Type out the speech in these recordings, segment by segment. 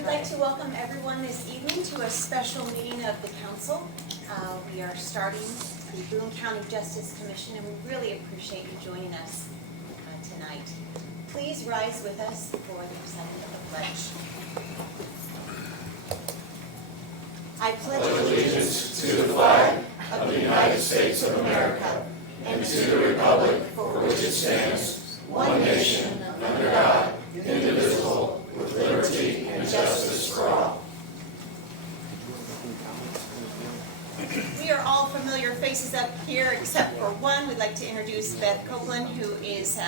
We'd like to welcome everyone this evening to a special meeting of the council. We are starting the Boone County Justice Commission, and we really appreciate you joining us tonight. Please rise with us for the reciting of the pledge. I pledge allegiance to the flag of the United States of America and to the republic for which it stands, one nation, under God, indivisible, with liberty and justice for all. We are all familiar faces up here except for one. We'd like to introduce Beth Copeland, who is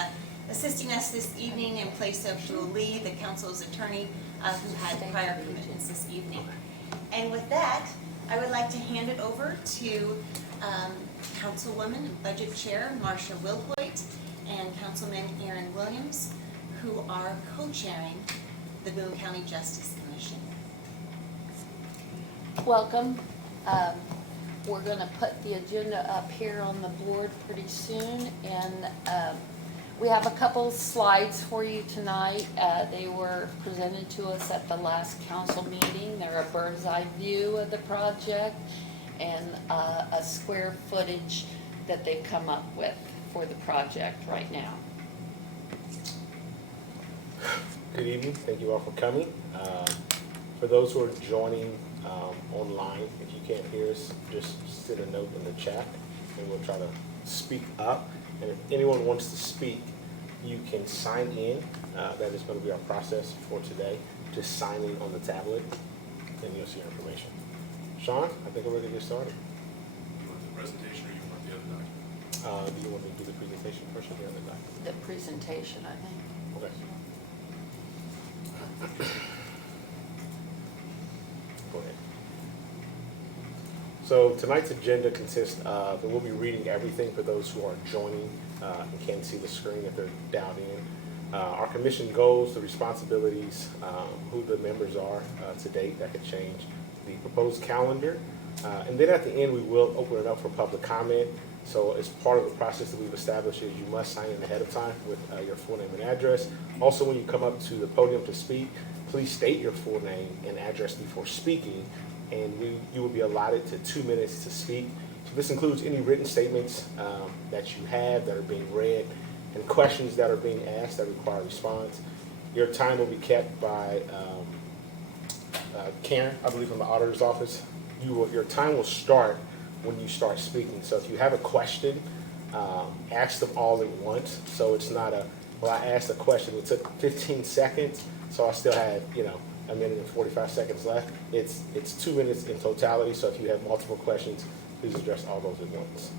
assisting us this evening in place of Jewel Lee, the council's attorney, who had prior commitments this evening. And with that, I would like to hand it over to Councilwoman and Budget Chair Marcia Wilhoit and Councilman Williams, who are co-chairing the Boone County Justice Commission. Welcome. We're going to put the agenda up here on the board pretty soon, and we have a couple slides for you tonight. They were presented to us at the last council meeting. They're a bird's eye view of the project and a square footage that they've come up with for the project right now. Good evening. Thank you all for coming. For those who are joining online, if you can't hear us, just send a note in the chat and we'll try to speak up. And if anyone wants to speak, you can sign in. That is going to be our process for today. Just sign in on the tablet and you'll see our information. Sean, I think we're ready to get started. You want the presentation or you want the other document? Do you want me to do the presentation first or the other document? The presentation, I think. Okay. Go ahead. So tonight's agenda consists of, and we'll be reading everything for those who are joining and can't see the screen if they're dialed in. Our commission goals, the responsibilities, who the members are to date, that could change, the proposed calendar, and then at the end we will open it up for public comment. So as part of the process that we've established is you must sign in ahead of time with your full name and address. Also, when you come up to the podium to speak, please state your full name and address before speaking, and you will be allotted to 2 minutes to speak. So this includes any written statements that you have that are being read and questions that are being asked that require response. Your time will be kept by Karen, I believe, from the auditor's office. Your time will start when you start speaking. So if you have a question, ask them all at once. So it's not I asked a question, it took 15 seconds, so I still had, a minute and 45 seconds left. It's 2 minutes in totality, so if you have multiple questions, please address all those at once.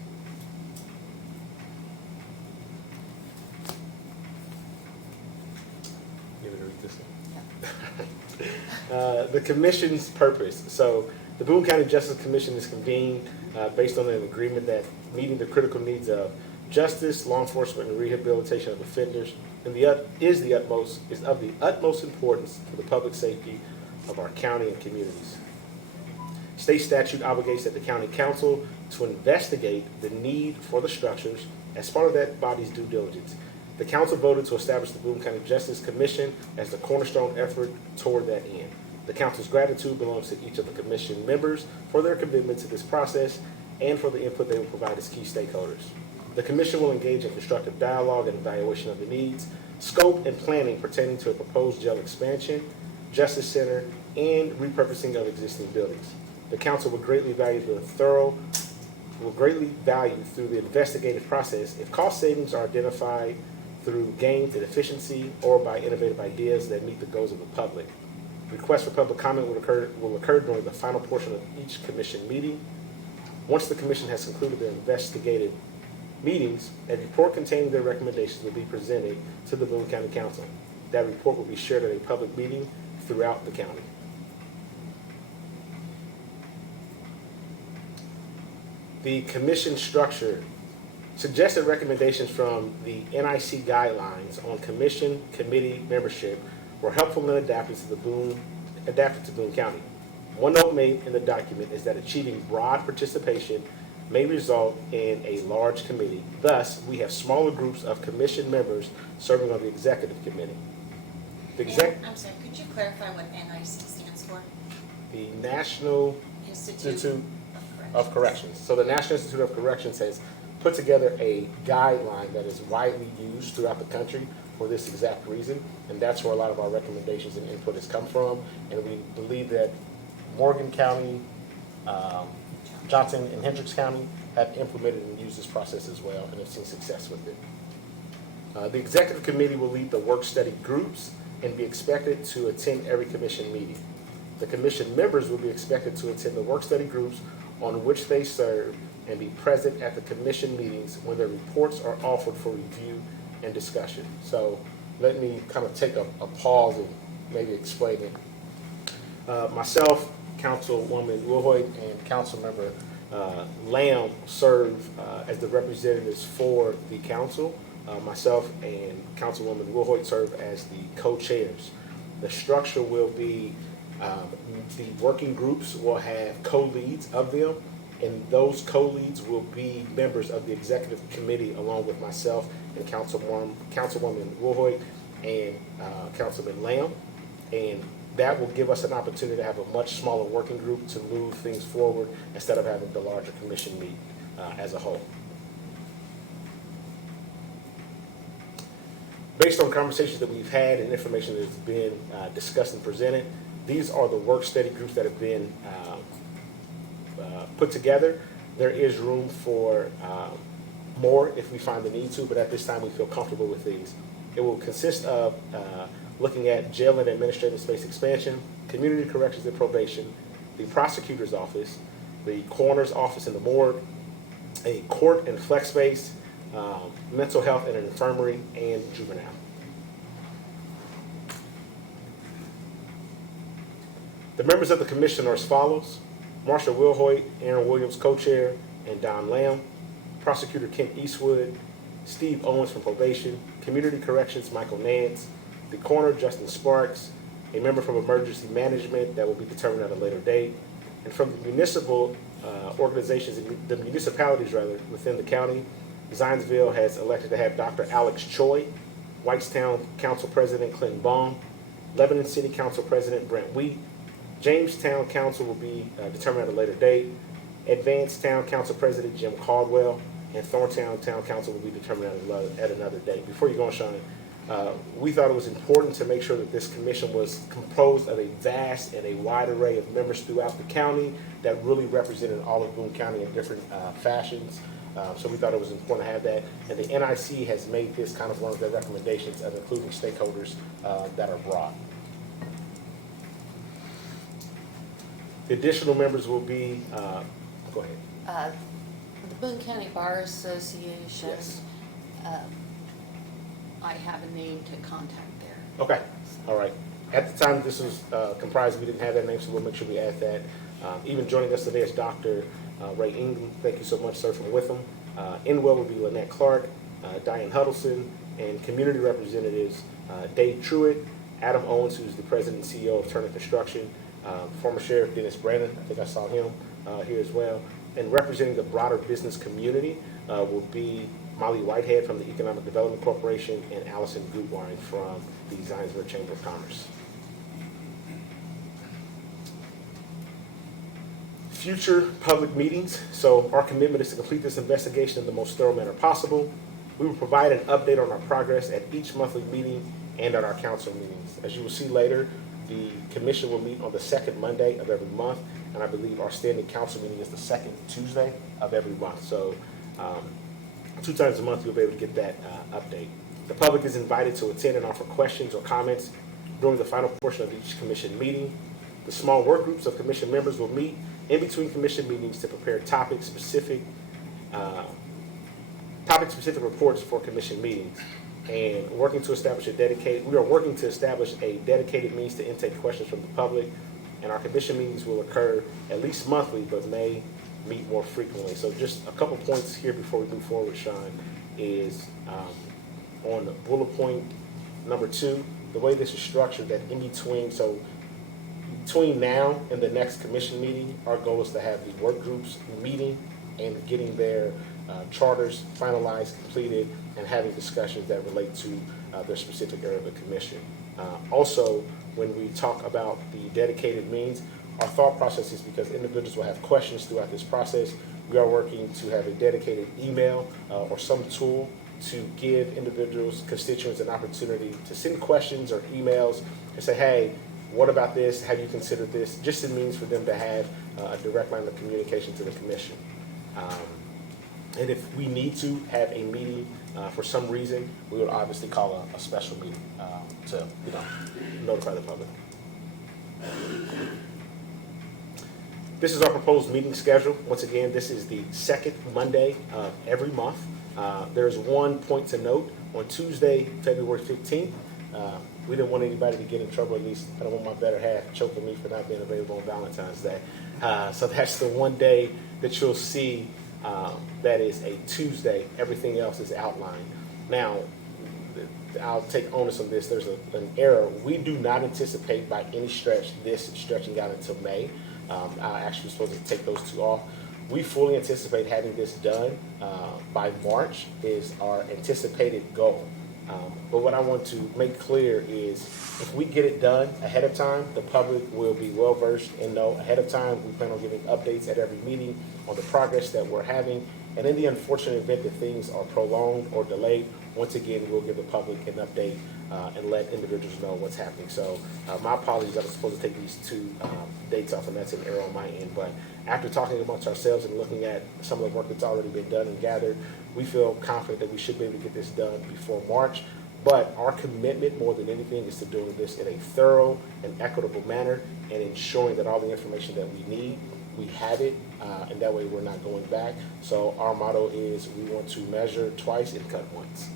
You want me to read this one? The commission's purpose. So the Boone County Justice Commission is convened based on an agreement that meeting the critical needs of justice, law enforcement, and rehabilitation of offenders is of the utmost importance for the public safety of our county and communities. State statute obligates that the county council to investigate the need for the structures as part of that body's due diligence. The council voted to establish the Boone County Justice Commission as the cornerstone effort toward that end. The council's gratitude belongs to each of the commission members for their commitment to this process and for the input they will provide as key stakeholders. The commission will engage in constructive dialogue and evaluation of the needs, scope, and planning pertaining to a proposed jail expansion, justice center, and repurposing of existing buildings. The council will greatly value through the investigative process if cost savings are identified through gains in efficiency or by innovative ideas that meet the goals of the public. Requests for public comment will occur during the final portion of each commission meeting. Once the commission has concluded their investigative meetings, a report containing their recommendations will be presented to the Boone County Council. That report will be shared at a public meeting throughout the county. The commission structure. Suggested recommendations from the NIC guidelines on commission committee membership were helpful and adapted to Boone County. One note made in the document is that achieving broad participation may result in a large committee. Thus, we have smaller groups of commission members serving on the executive committee. The exec, I'm sorry, could you clarify what NIC stands for? the National Institute of Corrections. So the National Institute of Corrections has put together a guideline that is widely used throughout the country for this exact reason, and that's where a lot of our recommendations and input has come from. And we believe that Morgan County, Johnson, and Hendricks County have implemented and used this process as well, and have seen success with it. The executive committee will lead the work study groups and be expected to attend every commission meeting. The commission members will be expected to attend the work study groups on which they serve and be present at the commission meetings when their reports are offered for review and discussion. So let me kind of take a pause and maybe explain it. Myself, Councilwoman Wilhoit, and Councilmember Lamb serve as the representatives for the council. Myself and Councilwoman Wilhoit serve as the co-chairs. The structure will be the working groups will have co-leads of them, and those co-leads will be members of the executive committee along with myself and Councilwoman Wilhoit and Councilman Lamb. And that will give us an opportunity to have a much smaller working group to move things forward instead of having the larger commission meet as a whole. Based on conversations that we've had and information that has been discussed and presented, these are the work study groups that have been put together. There is room for more if we find the need to, but at this time we feel comfortable with these. It will consist of looking at jail and administrative space expansion, community corrections and probation, the prosecutor's office, the coroner's office and the morgue, a court and flex space, mental health and an infirmary, and juvenile. The members of the commission are as follows: Marsha Wilhoit, Aaron Williams, co-chair, and Don Lamb. Prosecutor Kent Eastwood, Steve Owens from probation, community corrections Michael Nance, the coroner Justin Sparks, a member from emergency management that will be determined at a later date, and from the municipal organizations, the municipalities rather, within the county. Zionsville has elected to have Dr. Alex Choi, Whitestown Council President Clinton Baum, Lebanon City Council President Brent Wheat, Jamestown Council will be determined at a later date, Advanced Town Council President Jim Caldwell, and Thorntown Town Council will be determined at another date. Before you go on, Sean, we thought it was important to make sure that this commission was composed of a vast and a wide array of members throughout the county that really represented all of Boone County in different fashions. So we thought it was important to have that. And the NIC has made this kind of one of their recommendations of including stakeholders that are broad. The additional members will be, go ahead. The Boone County Bar Association. Yes. I have a name to contact there. Okay, all right. At the time this was comprised, we didn't have that name, so we'll make sure we add that. Even joining us today is Dr. Ray Ingram. Thank you so much, sir, from Witham. Inwell will be Lynette Clark, Diane Huddleston, and community representatives Dave Truitt, Adam Owens, who's the president and CEO of Turner Construction, former Sheriff Dennis Brandon, I think I saw him here as well. And representing the broader business community will be Molly Whitehead from the Economic Development Corporation and Allison Goodwine from the Zionsville Chamber of Commerce. Future public meetings. So our commitment is to complete this investigation in the most thorough manner possible. We will provide an update on our progress at each monthly meeting and at our council meetings. As you will see later, the commission will meet on the second Monday of every month, and I believe our standing council meeting is the second Tuesday of every month. So 2 times a month you'll be able to get that update. The public is invited to attend and offer questions or comments during the final portion of each commission meeting. The small work groups of commission members will meet in between commission meetings to prepare topic-specific reports for commission meetings. And we are working to establish a dedicated means to intake questions from the public. And our commission meetings will occur at least monthly, but may meet more frequently. So just a couple points here before we move forward, Sean, is on bullet point number 2, the way this is structured, that in between, so between now and the next commission meeting, our goal is to have the work groups meeting and getting their charters finalized, completed, and having discussions that relate to their specific area of the commission. Also, when we talk about the dedicated means, our thought process is because individuals will have questions throughout this process. We are working to have a dedicated email or some tool to give individuals, constituents, an opportunity to send questions or emails and say, hey, what about this? Have you considered this? Just a means for them to have a direct line of communication to the commission. And if we need to have a meeting for some reason, we would obviously call a special meeting to notify the public. This is our proposed meeting schedule. Once again, this is the second Monday of every month. There's one point to note. On Tuesday, February 15th, we didn't want anybody to get in trouble. At least I don't want my better half choking me for not being available on Valentine's Day. So that's the one day that you'll see that is a Tuesday. Everything else is outlined. Now, I'll take onus on this. There's an error. We do not anticipate by any stretch this stretching out until May. I actually was supposed to take those two off. We fully anticipate having this done by March is our anticipated goal. But what I want to make clear is if we get it done ahead of time, the public will be well versed and know ahead of time. We plan on giving updates at every meeting on the progress that we're having. And in the unfortunate event that things are prolonged or delayed, once again, we'll give the public an update and let individuals know what's happening. So my apologies, I was supposed to take these two dates off, and that's an error on my end. But after talking amongst ourselves and looking at some of the work that's already been done and gathered, we feel confident that we should be able to get this done before March. But our commitment more than anything is to doing this in a thorough and equitable manner and ensuring that all the information that we need, we have it, and that way we're not going back. So our motto is we want to measure twice and cut once.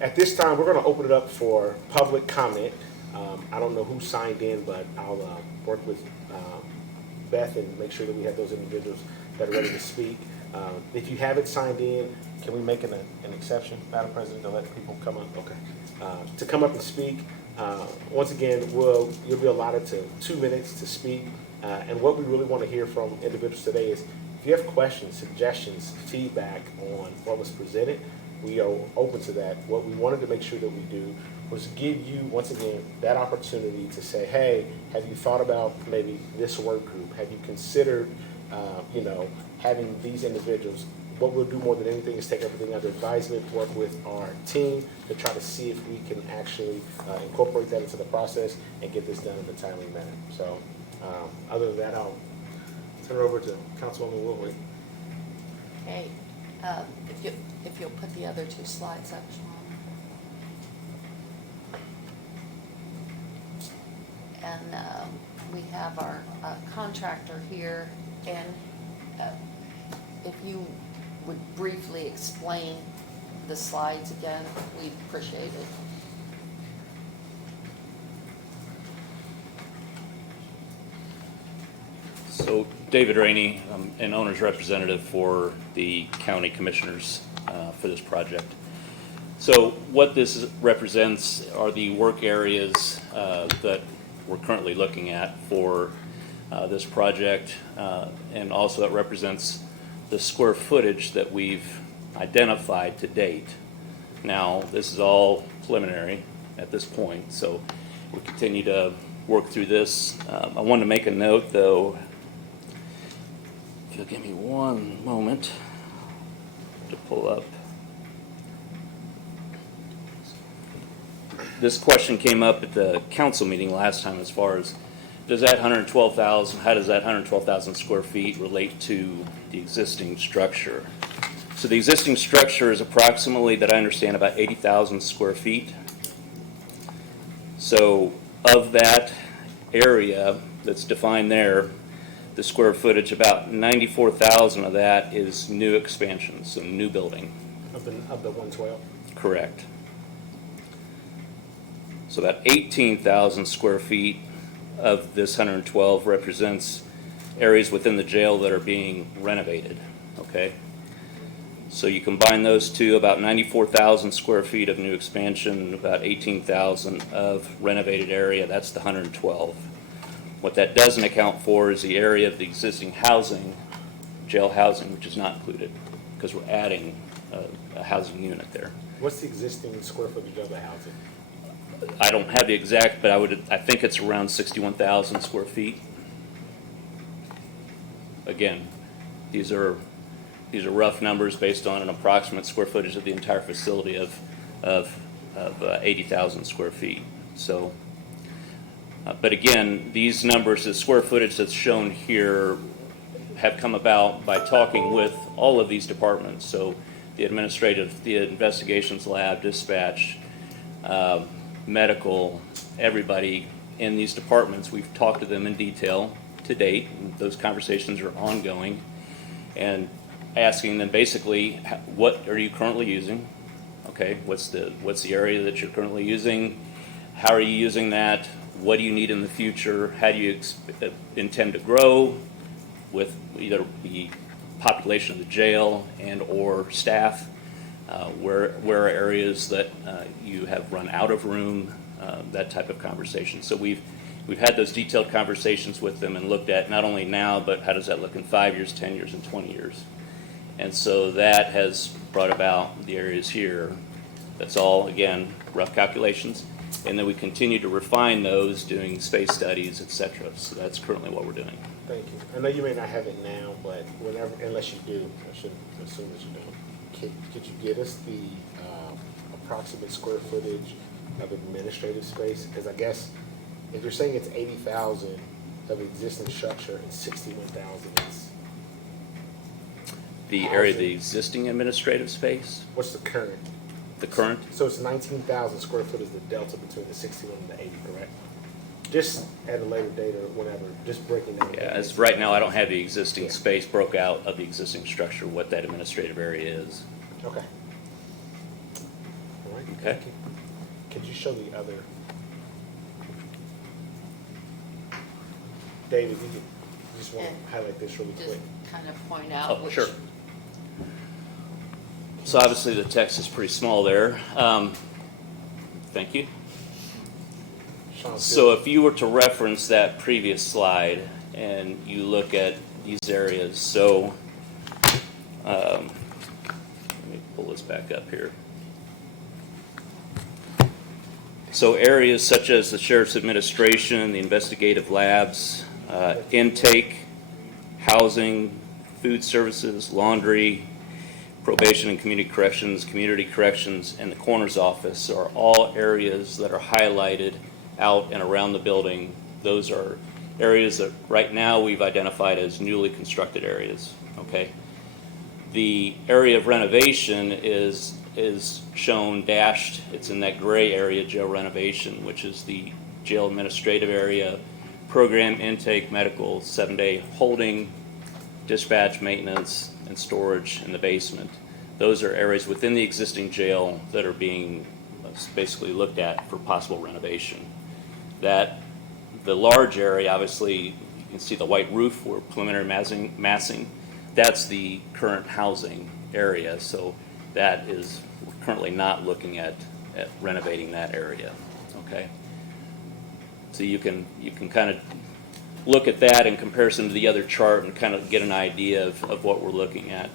At this time, we're going to open it up for public comment. I don't know who signed in, but I'll work with Beth and make sure that we have those individuals that are ready to speak. If you haven't signed in, can we make an exception, Madam President, to let people come up? Okay. To come up and speak. Once again, you'll be allotted to 2 minutes to speak. And what we really want to hear from individuals today is if you have questions, suggestions, feedback on what was presented, we are open to that. What we wanted to make sure that we do was give you, once again, that opportunity to say, hey, have you thought about maybe this work group? Have you considered, having these individuals? What we'll do more than anything is take everything under advisement, work with our team to try to see if we can actually incorporate that into the process and get this done in a timely manner. So other than that, I'll turn it over to Councilwoman Williams. Okay, if you'll put the other two slides up, Sean. And we have our contractor here, and if you would briefly explain the slides again, we'd appreciate it. So David Rainey, I'm an owner's representative for the county commissioners for this project. So what this represents are the work areas that we're currently looking at for this project, and also it represents the square footage that we've identified to date. Now, this is all preliminary at this point, so we continue to work through this. I wanted to make a note, though. If you'll give me one moment to pull up. This question came up at the council meeting last time as far as does that 112,000, how does that 112,000 square feet relate to the existing structure? So the existing structure is approximately, that I understand, about 80,000 square feet. So of that area that's defined there, the square footage, about 94,000 of that is new expansion, so new building. Of the 112? Correct. So about 18,000 square feet of this 112 represents areas within the jail that are being renovated, okay? So you combine those two, about 94,000 square feet of new expansion, about 18,000 of renovated area, that's the 112. What that doesn't account for is the area of the existing housing, jail housing, which is not included, because we're adding a housing unit there. What's the existing square footage of the housing? I don't have the exact, but I think it's around 61,000 square feet. Again, these are rough numbers based on an approximate square footage of the entire facility of 80,000 square feet. So, but again, these numbers, the square footage that's shown here, have come about by talking with all of these departments. So, the investigations lab, dispatch, medical, everybody in these departments. We've talked to them in detail to date. And those conversations are ongoing, and asking them basically, what are you currently using? Okay, what's the area that you're currently using? How are you using that? What do you need in the future? How do you intend to grow with either the population of the jail and or staff? Where are areas that you have run out of room? That type of conversation. So we've had those detailed conversations with them and looked at not only now, but how does that look in 5 years, 10 years, and 20 years? And so that has brought about the areas here. That's all, again, rough calculations. And then we continue to refine those, doing space studies, et cetera. So that's currently what we're doing. Thank you. I know you may not have it now, but whenever, unless you do, I should assume that you don't. Could you get us the approximate square footage of administrative space? Because I guess if you're saying it's 80,000 of existing structure and 61,000 is The area of the existing administrative space, what's the current? the current, So it's 19,000 square foot is the delta between the 61 and the 80, correct? Just at a later date or whatever, just breaking down. yeah, as right now, I don't have the existing space broke out of the existing structure, what that administrative area is. Okay. All right. Okay. Could you show the other? David, you just want to highlight this really Just quick. kind of point out Oh, which. sure. So obviously the text is pretty small there. Thank you. Sean's So good. if you were to reference that previous slide and you look at these areas, so let me pull this back up here. So areas such as the Sheriff's Administration, the investigative labs, intake, housing, food services, laundry, probation and community corrections, and the coroner's office are all areas that are highlighted out and around the building. Those are areas that right now we've identified as newly constructed areas, okay? The area of renovation is shown dashed. It's in that gray area, jail renovation, which is the jail administrative area, program, intake, medical, 7-day holding, dispatch, maintenance, and storage in the basement. Those are areas within the existing jail that are being basically looked at for possible renovation. That the large area, obviously, you can see the white roof or preliminary massing. That's the current housing area. So that is, we're currently not looking at renovating that area. Okay. So you can kind of look at that in comparison to the other chart and kind of get an idea of what we're looking at.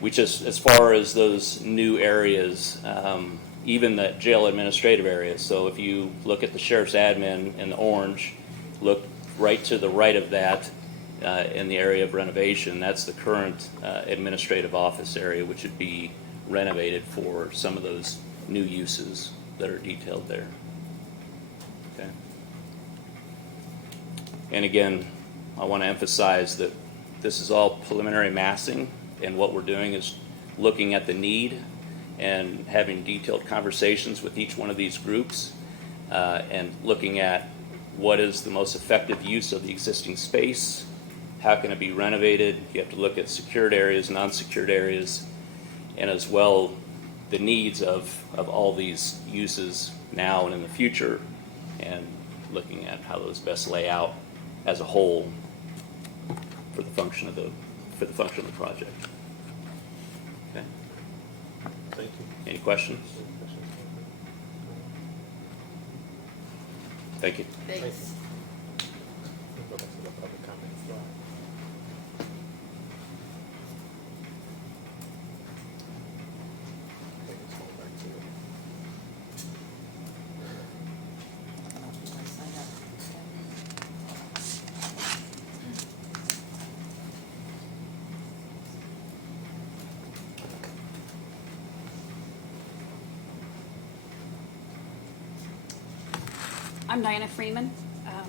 We just, as far as those new areas, even the jail administrative areas. So if you look at the sheriff's admin in the orange, look right to the right of that in the area of renovation. That's the current administrative office area, which would be renovated for some of those new uses that are detailed there. Okay. And again, I want to emphasize that this is all preliminary massing, and what we're doing is looking at the need and having detailed conversations with each one of these groups and looking at what is the most effective use of the existing space, how can it be renovated. You have to look at secured areas, non-secured areas, and as well the needs of all these uses now and in the future, and looking at how those best lay out as a whole for the function of the project. Okay. Thank you. Any questions? Thank you. Thanks. Go back to the public comment slide. I think it's going I'm Diana Freeman.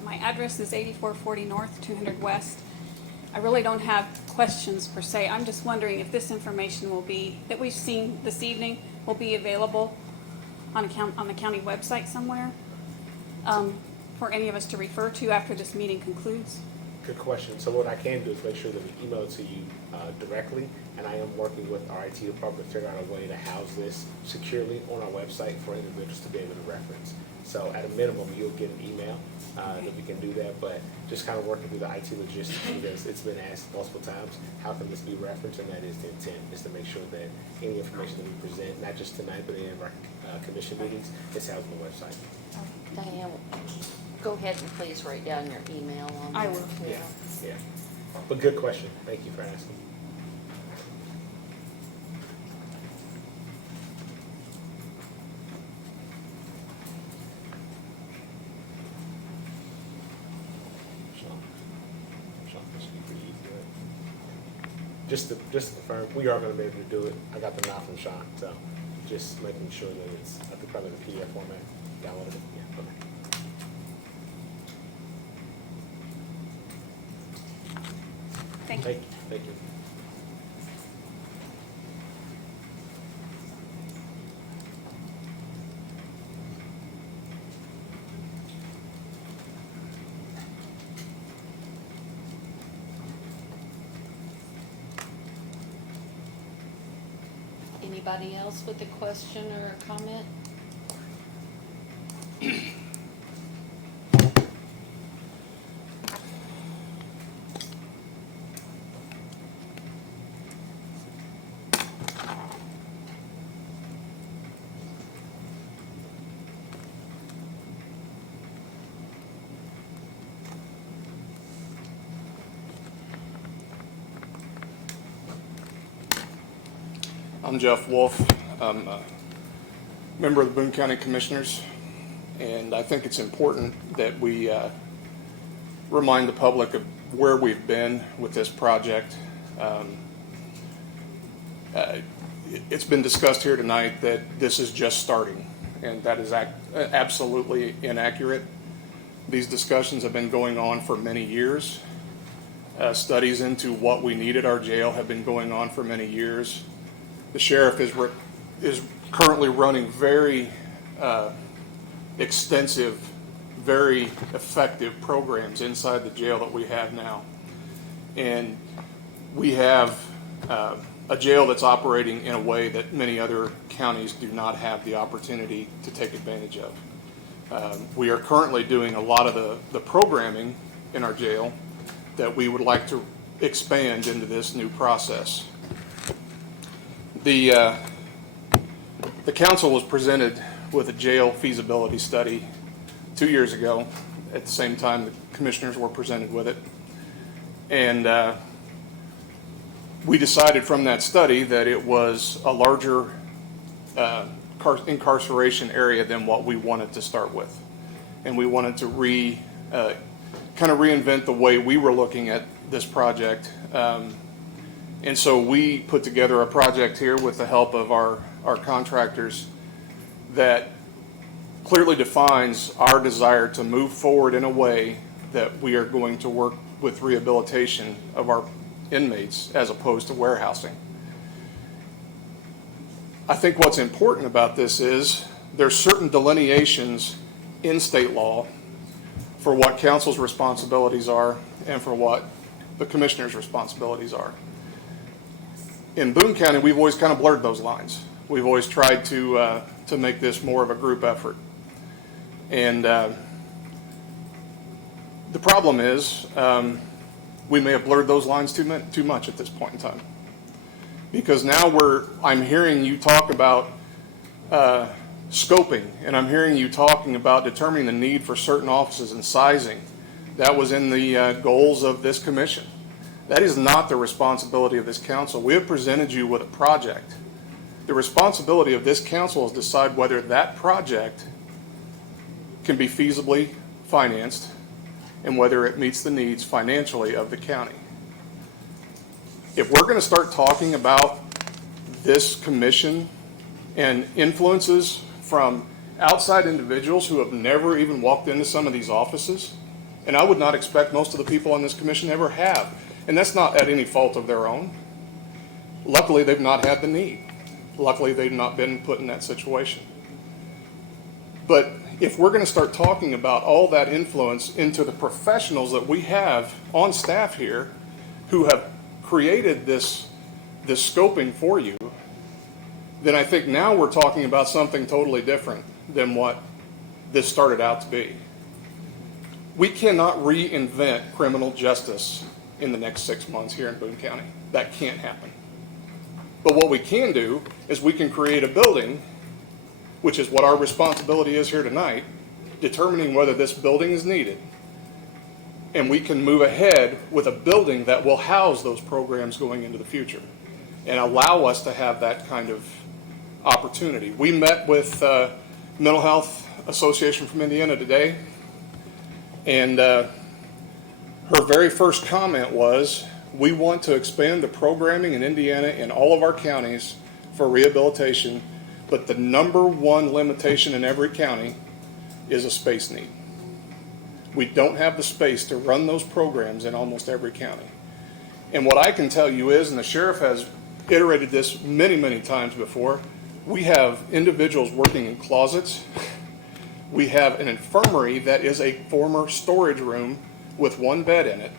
My address is 8440 North, 200 West. I really don't have questions per se. I'm just wondering if this information that we've seen this evening will be available on the county website somewhere for any of us to refer to after this meeting concludes. Good question. So what I can do is make sure that we email it to you directly, and I am working with our IT department to figure out a way to house this securely on our website for individuals to be able to reference. So at a minimum, you'll get an email that we can do that, but just kind of working through the IT logistics, because it's been asked multiple times, how can this be referenced? And that is the intent, is to make sure that any information that we present, not just tonight, but in our commission meetings, is housed on the website. Diane, go ahead and please write down your email on I there, will. too. Yeah. But good question. Thank you for asking. Just to confirm, we are going to be able to do it. I got the nod from Sean, so just making sure that it's, I think, probably the PDF format. Download it. Yeah, okay. Thank you. Thank you. Anybody else with a question or a comment? I'm Jeff Wolfe. I'm a member of the Boone County Commissioners, and I think it's important that we remind the public of where we've been with this project. It's been discussed here tonight that this is just starting, and that is absolutely inaccurate. These discussions have been going on for many years. Studies into what we need at our jail have been going on for many years. The sheriff is currently running very extensive, very effective programs inside the jail that we have now. And we have a jail that's operating in a way that many other counties do not have the opportunity to take advantage of. We are currently doing a lot of the programming in our jail that we would like to expand into this new process. The council was presented with a jail feasibility study 2 years ago. At the same time, the commissioners were presented with it. And we decided from that study that it was a larger incarceration area than what we wanted to start with. And we wanted to kind of reinvent the way we were looking at this project. And so we put together a project here with the help of our contractors that clearly defines our desire to move forward in a way that we are going to work with rehabilitation of our inmates as opposed to warehousing. I think what's important about this is there's certain delineations in state law for what council's responsibilities are and for what the commissioner's responsibilities are. In Boone County, we've always kind of blurred those lines. We've always tried to make this more of a group effort. And the problem is we may have blurred those lines too much at this point in time. Because now I'm hearing you talk about scoping, and I'm hearing you talking about determining the need for certain offices and sizing. That was in the goals of this commission. That is not the responsibility of this council. We have presented you with a project. The responsibility of this council is to decide whether that project can be feasibly financed and whether it meets the needs financially of the county. If we're going to start talking about this commission and influences from outside individuals who have never even walked into some of these offices, and I would not expect most of the people on this commission ever have. And that's not at any fault of their own. Luckily, they've not had the need. Luckily, they've not been put in that situation. But if we're going to start talking about all that influence into the professionals that we have on staff here who have created this scoping for you, then I think now we're talking about something totally different than what this started out to be. We cannot reinvent criminal justice in the next 6 months here in Boone County. That can't happen. But what we can do is we can create a building, which is what our responsibility is here tonight, determining whether this building is needed. And we can move ahead with a building that will house those programs going into the future and allow us to have that kind of opportunity. We met with Mental Health Association from Indiana today, and her very first comment was, we want to expand the programming in Indiana in all of our counties for rehabilitation, but the number one limitation in every county is a space need. We don't have the space to run those programs in almost every county. And what I can tell you is, and the sheriff has iterated this many, many times before, we have individuals working in closets. We have an infirmary that is a former storage room with one bed in it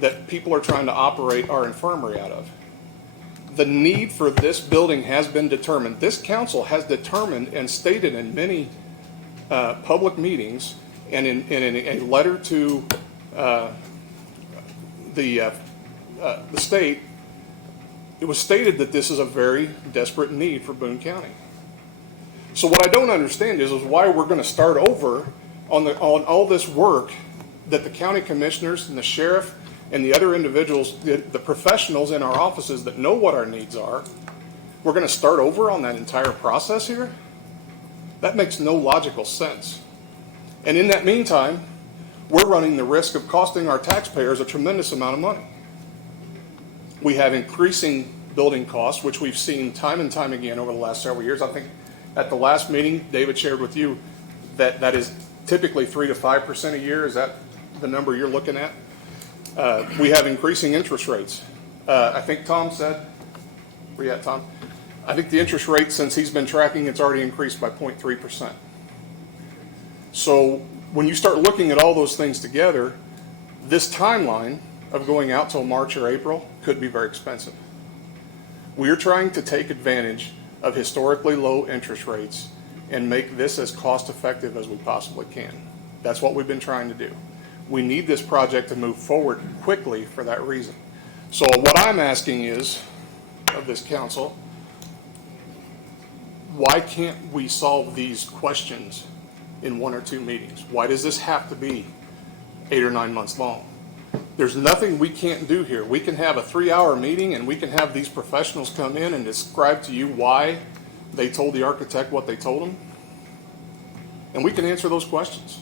that people are trying to operate our infirmary out of. The need for this building has been determined. This council has determined and stated in many public meetings and in a letter to the state, it was stated that this is a very desperate need for Boone County. So what I don't understand is why we're going to start over on all this work that the county commissioners and the sheriff and the other individuals, the professionals in our offices that know what our needs are, we're going to start over on that entire process here? That makes no logical sense. And in that meantime, we're running the risk of costing our taxpayers a tremendous amount of money. We have increasing building costs, which we've seen time and time again over the last several years. I think at the last meeting, David shared with you that that is typically 3 to 5% a year. Is that the number you're looking at? We have increasing interest rates. I think Tom said, where you at, Tom? I think the interest rate, since he's been tracking, it's already increased by 0.3%. So when you start looking at all those things together, this timeline of going out till March or April could be very expensive. We are trying to take advantage of historically low interest rates and make this as cost effective as we possibly can. That's what we've been trying to do. We need this project to move forward quickly for that reason. So what I'm asking is, of this council, why can't we solve these questions in 1 or 2 meetings? Why does this have to be 8 or 9 months long? There's nothing we can't do here. We can have a 3-hour meeting and we can have these professionals come in and describe to you why they told the architect what they told them. And we can answer those questions.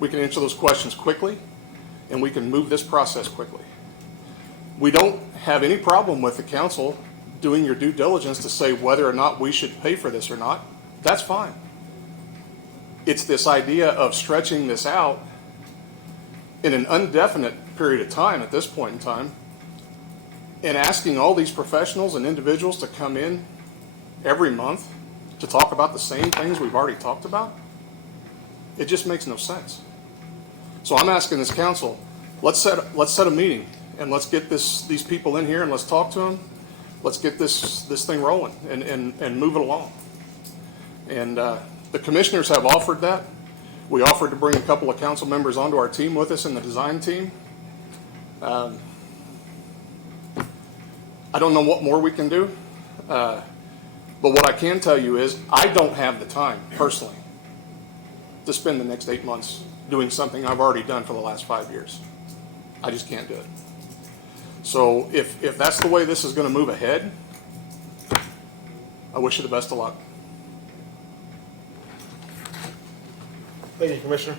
We can answer those questions quickly, and we can move this process quickly. We don't have any problem with the council doing your due diligence to say whether or not we should pay for this or not. That's fine. It's this idea of stretching this out in an indefinite period of time at this point in time and asking all these professionals and individuals to come in every month to talk about the same things we've already talked about. It just makes no sense. So I'm asking this council, let's set a meeting and let's get these people in here and let's talk to them. Let's get this thing rolling and move it along. And the commissioners have offered that. We offered to bring a couple of council members onto our team with us in the design team. I don't know what more we can do, but what I can tell you is I don't have the time personally to spend the next 8 months doing something I've already done for the last 5 years. I just can't do it. So if that's the way this is going to move ahead, I wish you the best of luck. Thank you, Commissioner.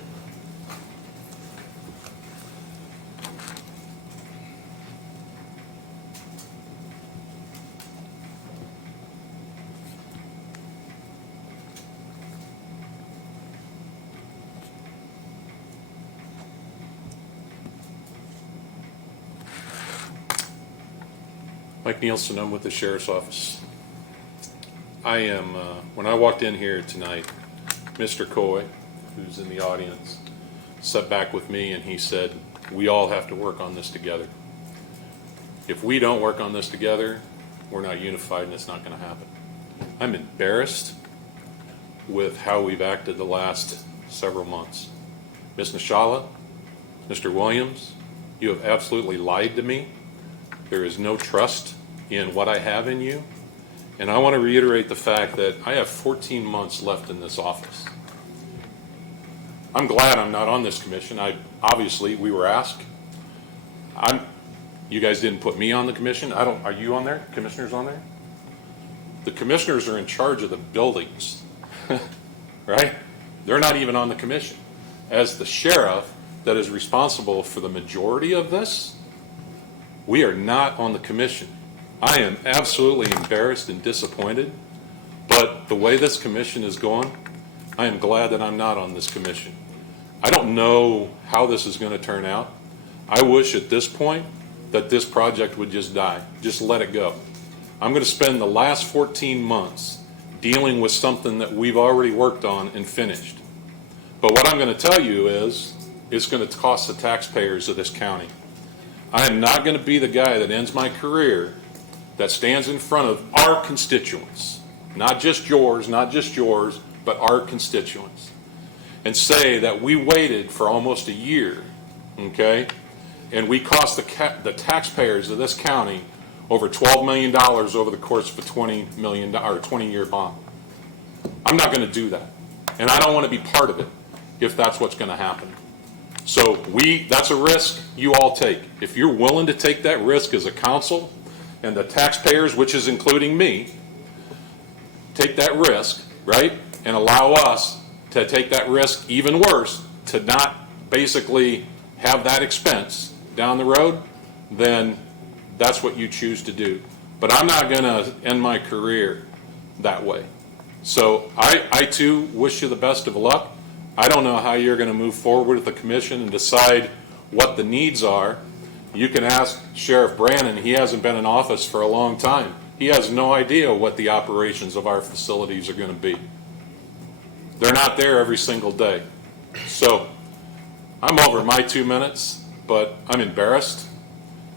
Mike Nielsen, I'm with the Sheriff's Office. I am, when I walked in here tonight, Mr. Coy, who's in the audience, sat back with me and he said, we all have to work on this together. If we don't work on this together, we're not unified and it's not going to happen. I'm embarrassed with how we've acted the last several months. Ms. Nieshalla, Mr. Williams, you have absolutely lied to me. There is no trust in what I have in you. And I want to reiterate the fact that I have 14 months left in this office. I'm glad I'm not on this commission. Obviously, we were asked. You guys didn't put me on the commission. Are you on there? Commissioners on there? The commissioners are in charge of the buildings, right? They're not even on the commission. As the sheriff that is responsible for the majority of this, we are not on the commission. I am absolutely embarrassed and disappointed, but the way this commission is going, I am glad that I'm not on this commission. I don't know how this is going to turn out. I wish at this point that this project would just die. Just let it go. I'm going to spend the last 14 months dealing with something that we've already worked on and finished. But what I'm going to tell you is it's going to cost the taxpayers of this county. I am not going to be the guy that ends my career that stands in front of our constituents, not just yours, but our constituents, and say that we waited for almost a year, okay, and we cost the taxpayers of this county over $12 million over the course of a $20 million or 20-year bond. I'm not going to do that, and I don't want to be part of it if that's what's going to happen. So that's a risk you all take. If you're willing to take that risk as a council and the taxpayers, which is including me, take that risk, right, and allow us to take that risk, even worse, to not basically have that expense down the road, then that's what you choose to do. But I'm not going to end my career that way. So I too wish you the best of luck. I don't know how you're going to move forward with the commission and decide what the needs are. You can ask Sheriff Brannon. He hasn't been in office for a long time. He has no idea what the operations of our facilities are going to be. They're not there every single day. So I'm over my 2 minutes, but I'm embarrassed.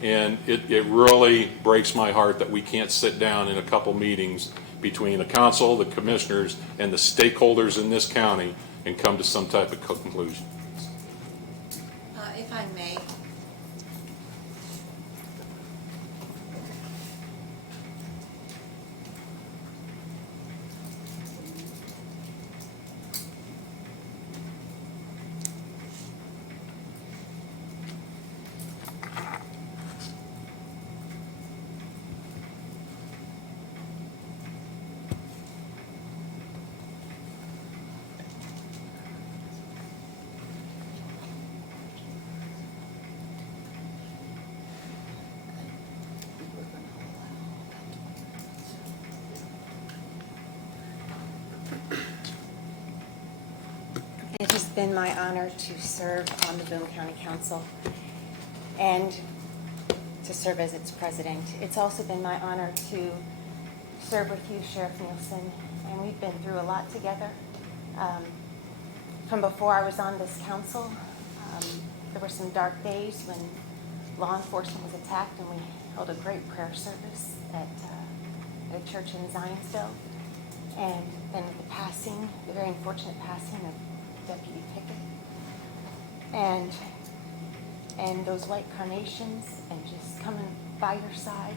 And it really breaks my heart that we can't sit down in a couple meetings between the council, the commissioners, and the stakeholders in this county and come to some type of conclusion. If I may. It has been my honor to serve on the Boone County Council and to serve as its president. It's also been my honor to serve with you, Sheriff Nielsen, and we've been through a lot together. From before I was on this council, there were some dark days when law enforcement was attacked, and we held a great prayer service at a church in Zionsville. And then the very unfortunate passing of Deputy Pickett, and those white carnations, and just coming by your side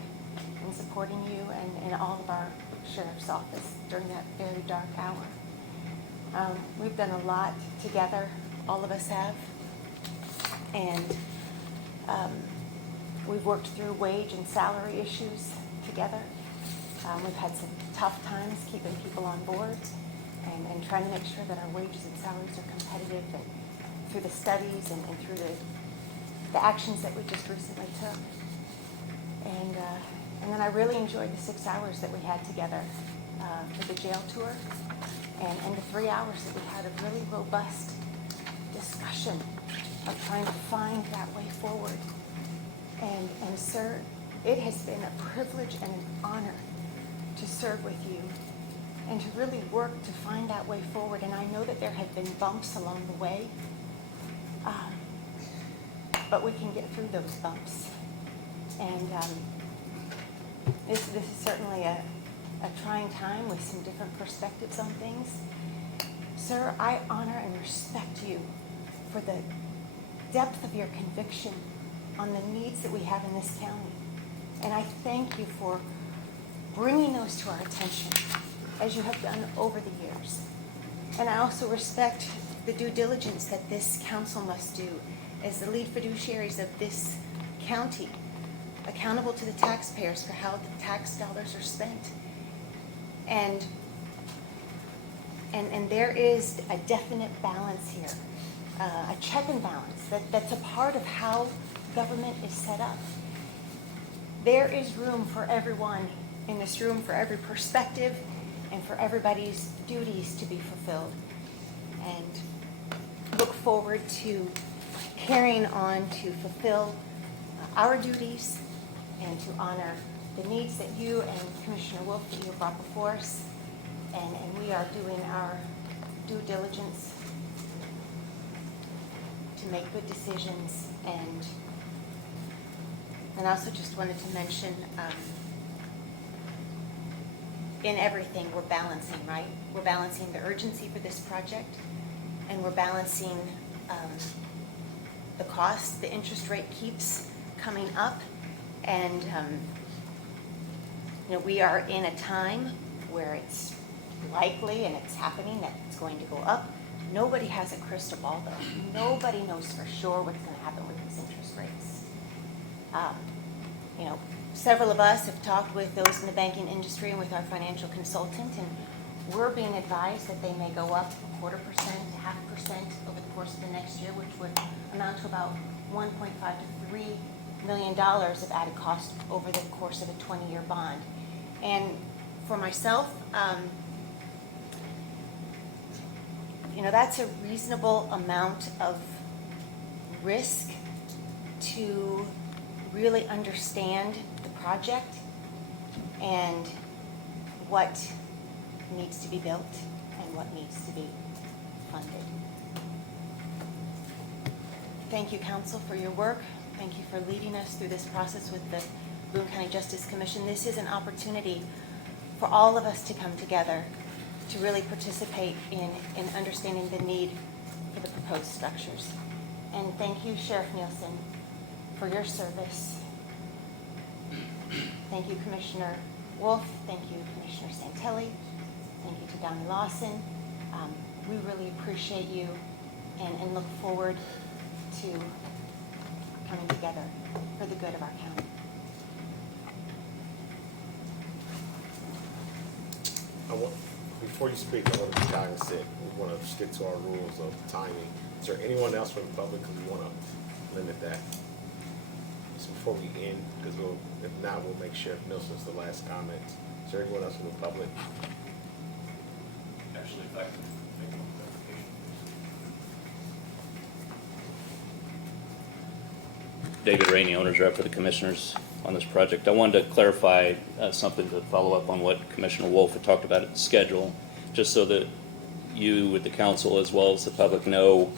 and supporting you and all of our sheriff's office during that very dark hour. We've done a lot together, all of us have, and we've worked through wage and salary issues together. We've had some tough times keeping people on board and trying to make sure that our wages and salaries are competitive, and through the studies and through the actions that we just recently took. And then I really enjoyed the 6 hours that we had together for the jail tour, and the 3 hours that we had of really robust discussion of trying to find that way forward. And sir, it has been a privilege and an honor to serve with you and to really work to find that way forward. And I know that there have been bumps along the way, but we can get through those bumps. And this is certainly a trying time with some different perspectives on things. Sir, I honor and respect you for the depth of your conviction on the needs that we have in this county. And I thank you for bringing those to our attention, as you have done over the years. And I also respect the due diligence that this council must do as the lead fiduciaries of this county, accountable to the taxpayers for how the tax dollars are spent. And there is a definite balance here, a check and balance that's a part of how government is set up. There is room for everyone in this room, for every perspective, and for everybody's duties to be fulfilled. And look forward to carrying on to fulfill our duties and to honor the needs that you and Commissioner Wolfe that you have brought before us. And we are doing our due diligence to make good decisions. And I also just wanted to mention, in everything we're balancing, right? We're balancing the urgency for this project, and we're balancing the cost. The interest rate keeps coming up, and we are in a time where it's likely, and it's happening, that it's going to go up. Nobody has a crystal ball, though. Nobody knows for sure what's going to happen with these interest rates. Several of us have talked with those in the banking industry and with our financial consultant, and we're being advised that they may go up 0.25% to 0.5% over the course of the next year, which would amount to about $1.5 to $3 million of added cost over the course of a 20-year bond. And for myself, that's a reasonable amount of risk to really understand the project and what needs to be built and what needs to be funded. Thank you, Council, for your work. Thank you for leading us through this process with the Boone County Justice Commission. This is an opportunity for all of us to come together to really participate in understanding the need for the proposed structures. And thank you, Sheriff Nielsen, for your service. Thank you, Commissioner Wolfe. Thank you, Commissioner Santelli. Thank you to Donnie Lawson. We really appreciate you and look forward to coming together for the good of our county. Before you speak, I want to be cognizant. We want to stick to our rules of timing. Is there anyone else from the public who we want to limit that? Just before we end, because if not, we'll make Sheriff Nielsen's the last comment. Is there anyone else from the public? Actually, if I can make one clarification, please. David Rainey, owner's rep for the commissioners on this project. I wanted to clarify something to follow up on what Commissioner Wolfe had talked about at the schedule, just so that you with the council as well as the public know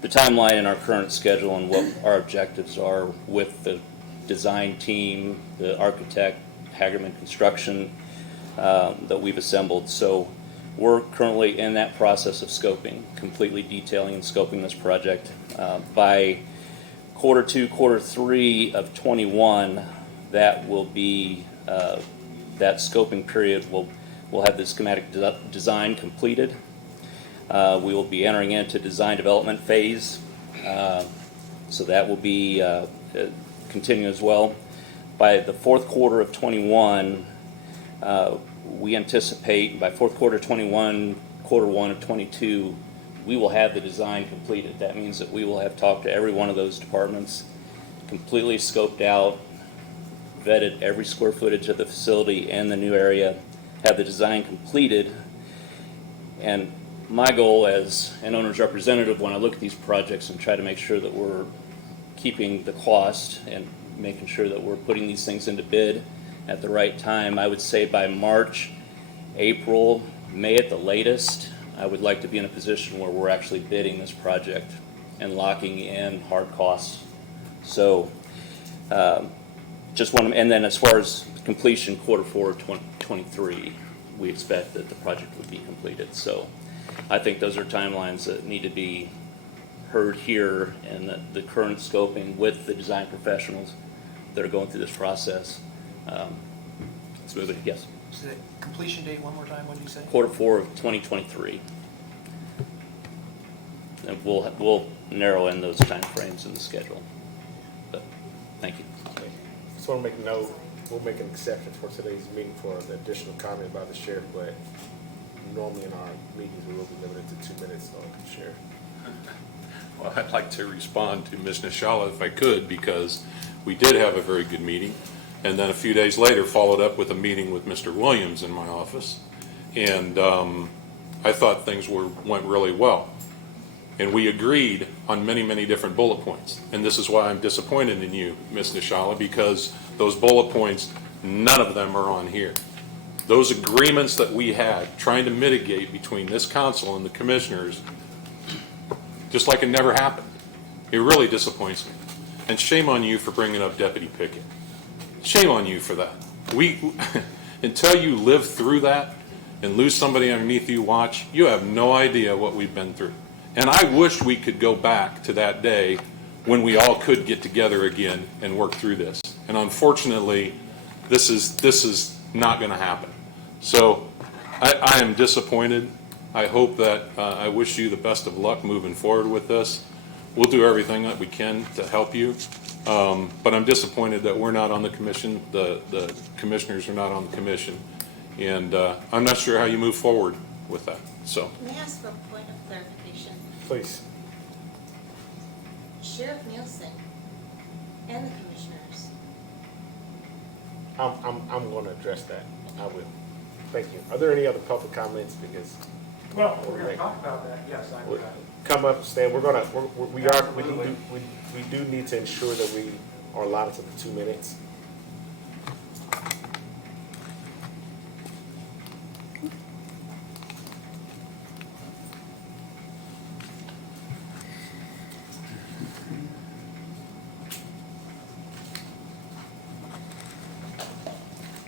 the timeline in our current schedule and what our objectives are with the design team, the architect, Hagerman Construction that we've assembled. So we're currently in that process of scoping, completely detailing and scoping this project. By quarter 2, quarter 3 of 21, that will be that scoping period. We'll have the schematic design completed. We will be entering into design development phase, so that will be continue as well. By the fourth quarter of 21, we anticipate by fourth quarter 21, quarter 1 of 22, we will have the design completed. That means that we will have talked to every one of those departments, completely scoped out, vetted every square footage of the facility and the new area, have the design completed. And my goal as an owner's representative when I look at these projects and try to make sure that we're keeping the cost and making sure that we're putting these things into bid at the right time. I would say by March, April, May at the latest, I would like to be in a position where we're actually bidding this project and locking in hard costs. So just want to, and then as far as completion, Q4 of 2023, we expect that the project would be completed. So I think those are timelines that need to be heard here, and the current scoping with the design professionals that are going through this process. Smoothly, yes. So the completion date, one more time, what did you say? Q4 of 2023. And we'll narrow in those time frames in the schedule. But thank you. Okay. Just want to make a note, we'll make an exception for today's meeting for the additional comment by the sheriff, but normally in our meetings, we will be limited to 2 minutes on the sheriff. Well, I'd like to respond to Ms. Nieshalla if I could, because we did have a very good meeting. And then a few days later, followed up with a meeting with Mr. Williams in my office. And I thought things went really well. And we agreed on many, many different bullet points. And this is why I'm disappointed in you, Ms. Nieshalla, because those bullet points, none of them are on here. Those agreements that we had trying to mitigate between this council and the commissioners, just like it never happened. It really disappoints me. And shame on you for bringing up Deputy Pickett. Shame on you for that. Until you live through that and lose somebody underneath you watch, you have no idea what we've been through. And I wish we could go back to that day when we all could get together again and work through this. And unfortunately, this is not going to happen. So I am disappointed. I hope that I wish you the best of luck moving forward with this. We'll do everything that we can to help you. But I'm disappointed that we're not on the commission. The commissioners are not on the commission. And I'm not sure how you move forward with that. So. May I ask for a point of clarification? Please. Sheriff Nielsen and the commissioners. I'm going to address that. I will. Thank you. Are there any other public comments? Because Well, we're going to talk about that, yes. come up, stand. We do need to ensure that we are allotted to the 2 minutes.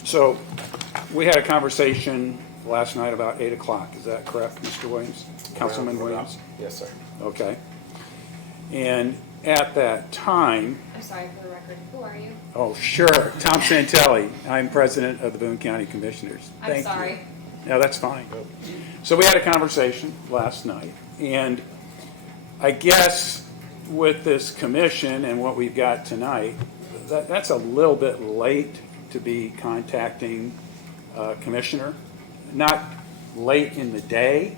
So we had a conversation last night about 8 o'clock. Is that correct, Mr. Williams? Councilman Williams? Yes, sir. Okay. And at that time, I'm sorry, for the record, who are you? oh, sure, Tom Santelli. I'm president of the Boone County Commissioners. I'm Thank sorry. you. No, that's fine. So we had a conversation last night, and I guess with this commission and what we've got tonight, that's a little bit late to be contacting a commissioner. Not late in the day,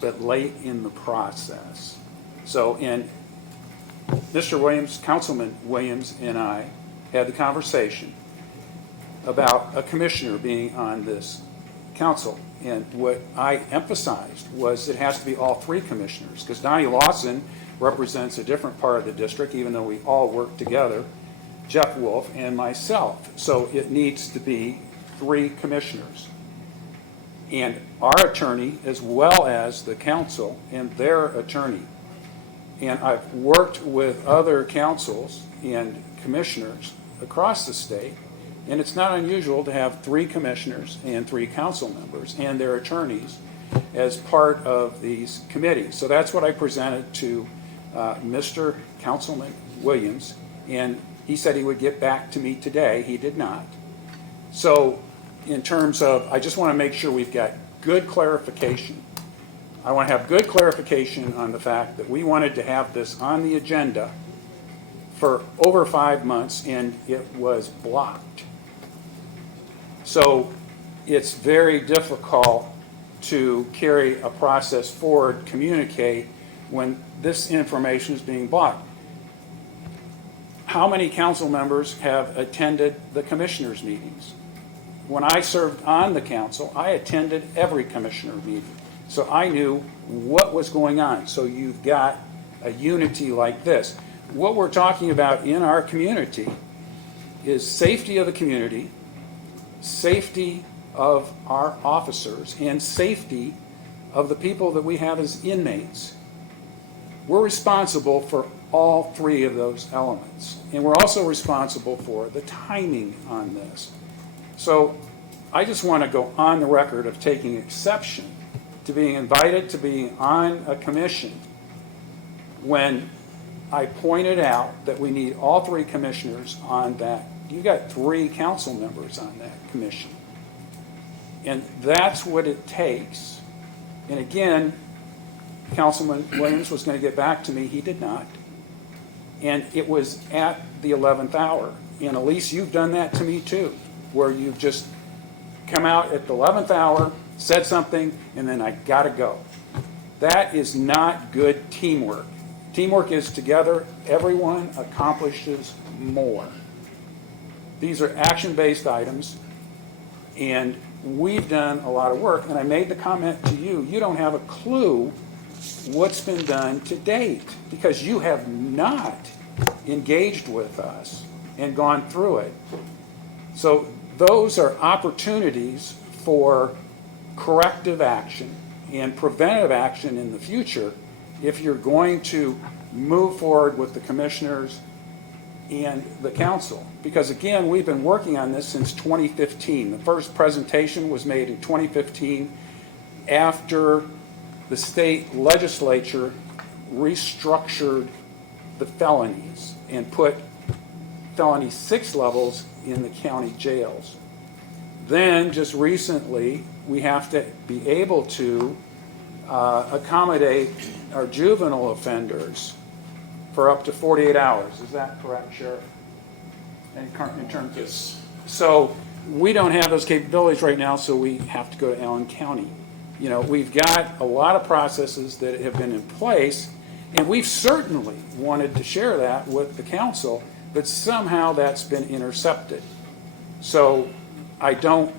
but late in the process. So, and Mr. Williams, Councilman Williams and I had the conversation about a commissioner being on this council. And what I emphasized was it has to be all 3 commissioners, because Donnie Lawson represents a different part of the district, even though we all work together, Jeff Wolfe and myself. So it needs to be 3 commissioners. And our attorney, as well as the council and their attorney. And I've worked with other councils and commissioners across the state, and it's not unusual to have 3 commissioners and 3 council members and their attorneys as part of these committees. So that's what I presented to Mr. Councilman Williams, and he said he would get back to me today. He did not. So in terms of, I just want to make sure we've got good clarification. I want to have good clarification on the fact that we wanted to have this on the agenda for over 5 months, and it was blocked. So it's very difficult to carry a process forward, communicate, when this information is being blocked. How many council members have attended the commissioners' meetings? When I served on the council, I attended every commissioner meeting. So I knew what was going on. So you've got a unity like this. What we're talking about in our community is safety of the community, safety of our officers, and safety of the people that we have as inmates. We're responsible for all three of those elements. And we're also responsible for the timing on this. So I just want to go on the record of taking exception to being invited to be on a commission when I pointed out that we need all three commissioners on that. You got 3 council members on that commission. And that's what it takes. And again, Councilman Williams was going to get back to me. He did not. And it was at the 11th hour. And Elise, you've done that to me too, where you've just come out at the 11th hour, said something, and then I got to go. That is not good teamwork. Teamwork is together. Everyone accomplishes more. These are action-based items, and we've done a lot of work. And I made the comment to you, you don't have a clue what's been done to date because you have not engaged with us and gone through it. So those are opportunities for corrective action and preventative action in the future if you're going to move forward with the commissioners and the council. Because again, we've been working on this since 2015. The first presentation was made in 2015 after the state legislature restructured the felonies and put felony 6 levels in the county jails. Then just recently, we have to be able to accommodate our juvenile offenders for up to 48 hours. Is that correct, Sheriff? In terms of, so we don't have those capabilities right now, so we have to go to Allen County. You know, we've got a lot of processes that have been in place, and we've certainly wanted to share that with the council, but somehow that's been intercepted. So I don't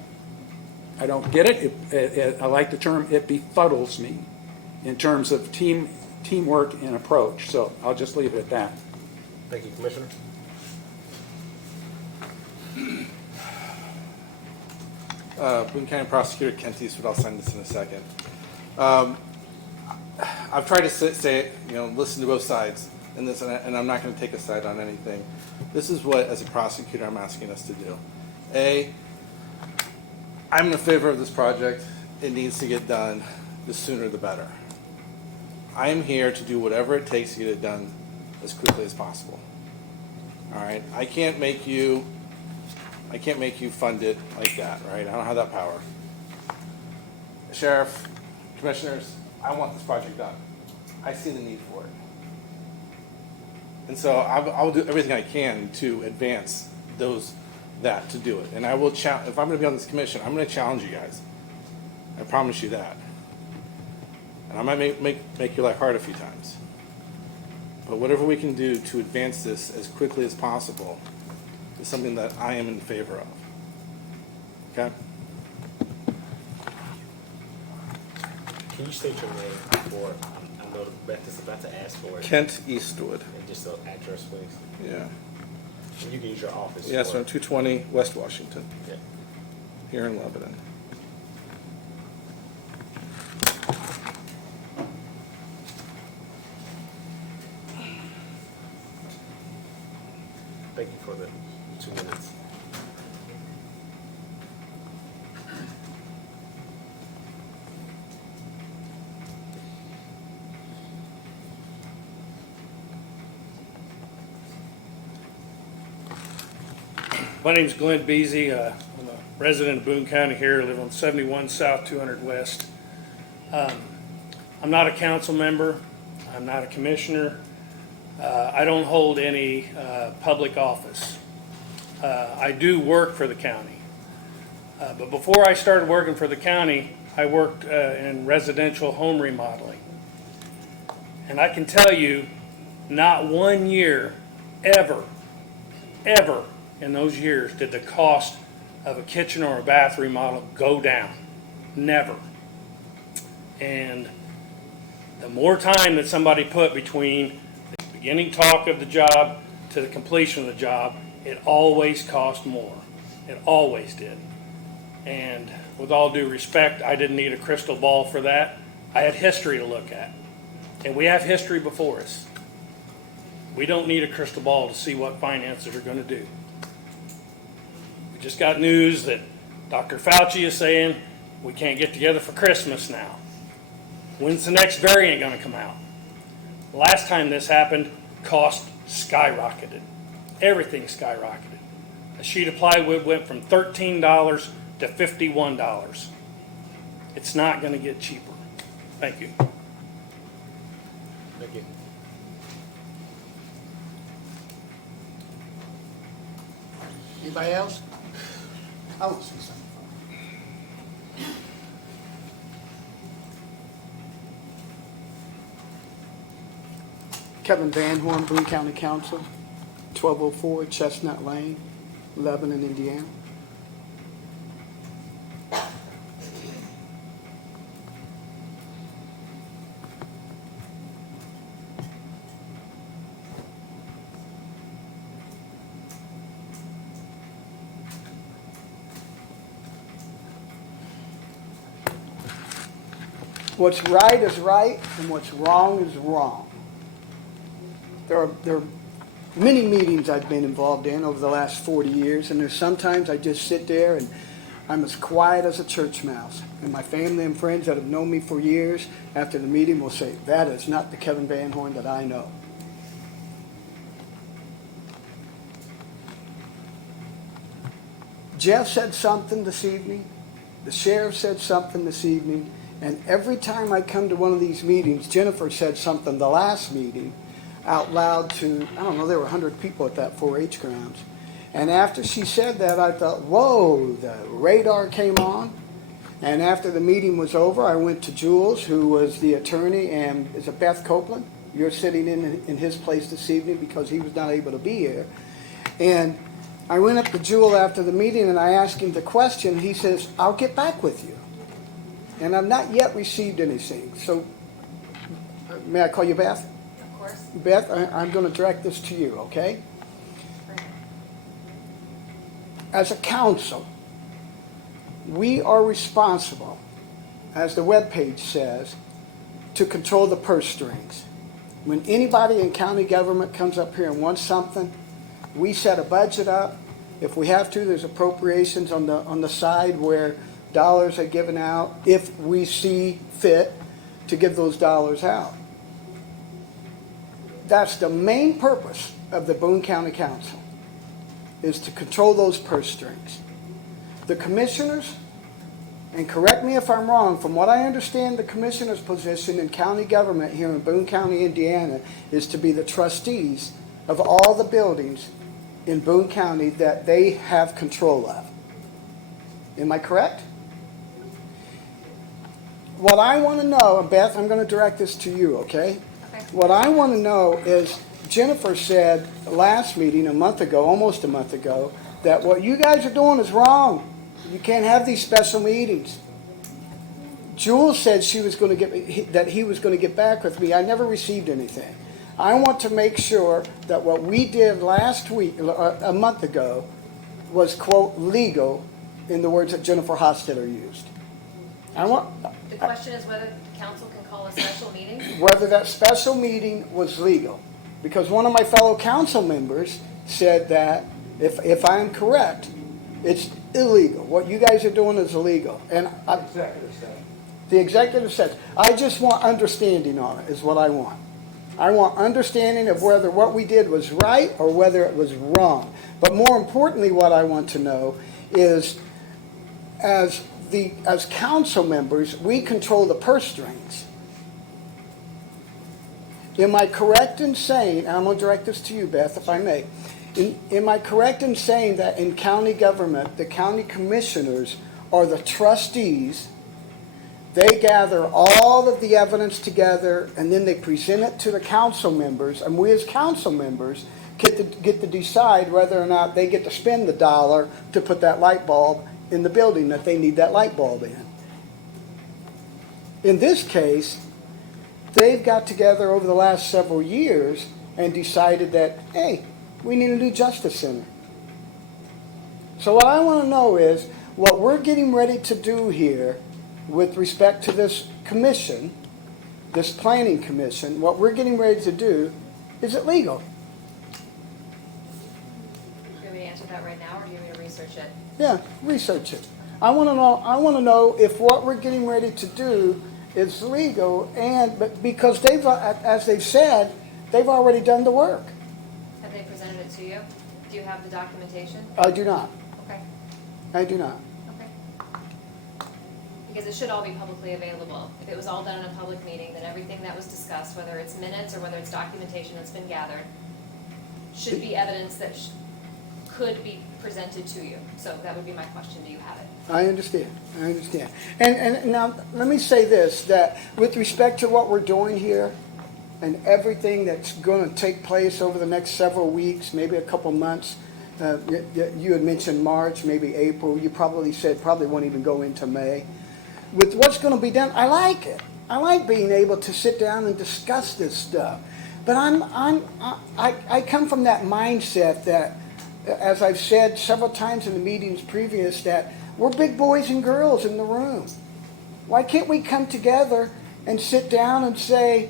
get it. I like the term, it befuddles me in terms of teamwork and approach. So I'll just leave it at that. Thank you, Commissioner. Boone County Prosecutor Kent Eastwood, I'll sign this in a second. I've tried to say, listen to both sides in this, and I'm not going to take a side on anything. This is what, as a prosecutor, I'm asking us to do. I'm in favor of this project. It needs to get done. The sooner the better. I am here to do whatever it takes to get it done as quickly as possible. All right? I can't make you fund it like that, right? I don't have that power. Sheriff, commissioners, I want this project done. I see the need for it. And so I will do everything I can to advance that to do it. And I will if I'm going to be on this commission, I'm going to challenge you guys. I promise you that. And I might make your life hard a few times. But whatever we can do to advance this as quickly as possible is something that I am in favor of. Okay? Can you state your name for, I know Beth is about to ask for it. Kent Eastwood. And just the address, please. Yeah. And you can use your office. Yes, on 220 West Washington. Yeah. Here in Lebanon. Thank you for the 2 minutes. My name's Glen. I'm a resident of Boone County here. I live on 71 South, 200 West. I'm not a council member. I'm not a commissioner. I don't hold any public office. I do work for the county. But before I started working for the county, I worked in residential home remodeling. And I can tell you, not 1 year, ever, in those years did the cost of a kitchen or a bath remodel go down. Never. And the more time that somebody put between the beginning talk of the job to the completion of the job It always cost more. It always did. And with all due respect, I didn't need a crystal ball for that. I had history to look at. And we have history before us. We don't need a crystal ball to see what finances are going to do. We just got news that Dr. Fauci is saying we can't get together for Christmas now. When's the next variant going to come out? Last time this happened, cost skyrocketed. Everything skyrocketed. A sheet of plywood went from $13 to $51. It's not going to get cheaper. Thank you. Thank you. Anybody else? I want to say something. Kevin Van Horn, Boone County Council, 1204 Chestnut Lane, Lebanon, Indiana. What's right is right, and what's wrong is wrong. There are many meetings I've been involved in over the last 40 years, and there's sometimes I just sit there and I'm as quiet as a church mouse. And my family and friends that have known me for years, after the meeting will say, that is not the Kevin Van Horn that I know. Jeff said something this evening, the sheriff said something this evening, and every time I come to one of these meetings, Jennifer said something the last meeting out loud to, I don't know, there were 100 people at that 4-H grounds. And after she said that, I thought, whoa, the radar came on. And after the meeting was over, I went to Jules, who was the attorney, and is it Beth Copeland? You're sitting in his place this evening because he was not able to be here. And I went up to Jules after the meeting and I asked him the question. He says, I'll get back with you. And I've not yet received anything. So, may I call you Beth? Of course. Beth, I'm going to direct this to you, okay? As a council, we are responsible, as the webpage says, to control the purse strings. When anybody in county government comes up here and wants something, we set a budget up. If we have to, there's appropriations on the side where dollars are given out if we see fit to give those dollars out. That's the main purpose of the Boone County Council, is to control those purse strings. The commissioners, and correct me if I'm wrong, from what I understand, the commissioner's position in county government here in Boone County, Indiana, is to be the trustees of all the buildings in Boone County that they have control of. Am I correct? What I want to know, and Beth, I'm going to direct this to you, okay? What I want to know is, Jennifer said last meeting, a month ago, almost a month ago, that what you guys are doing is wrong. You can't have these special meetings. Jules said she was going to that he was going to get back with me. I never received anything. I want to make sure that what we did last week, a month ago, was, quote, legal, in the words that Jennifer Hostetler used. The question is whether the council can call a special meeting? Whether that special meeting was legal. Because one of my fellow council members said that, if I am correct, it's illegal. What you guys are doing is illegal. And the executive says, I just want understanding on it, is what I want. I want understanding of whether what we did was right or whether it was wrong. But more importantly, what I want to know is, as council members, we control the purse strings. Am I correct in saying, and I'm going to direct this to you, Beth, if I may, am I correct in saying that in county government, the county commissioners are the trustees? They gather all of the evidence together, and then they present it to the council members, and we as council members get to decide whether or not they get to spend the dollar to put that light bulb in the building that they need that light bulb in. In this case, they've got together over the last several years and decided that, hey, we need a new Justice Center. So what I want to know is, what we're getting ready to do here with respect to this commission, this planning commission, what we're getting ready to do, is it legal? Do you want me to answer that right now, or do you want me to research it? Yeah, research it. I want to know if what we're getting ready to do is legal, but because they've, as they've said, they've already done the work. Have they presented it to you? Do you have the documentation? I do not. Okay, I do not. okay. Because it should all be publicly available. If it was all done in a public meeting, then everything that was discussed, whether it's minutes or whether it's documentation that's been gathered, should be evidence that could be presented to you. So that would be my question, do you have it? I understand. I understand. And now, let me say this, that with respect to what we're doing here and everything that's going to take place over the next several weeks, maybe a couple months, you had mentioned March, maybe April, you probably said probably won't even go into May. With what's going to be done, I like it. I like being able to sit down and discuss this stuff. But I come from that mindset that, as I've said several times in the meetings previous, that we're big boys and girls in the room. Why can't we come together and sit down and say,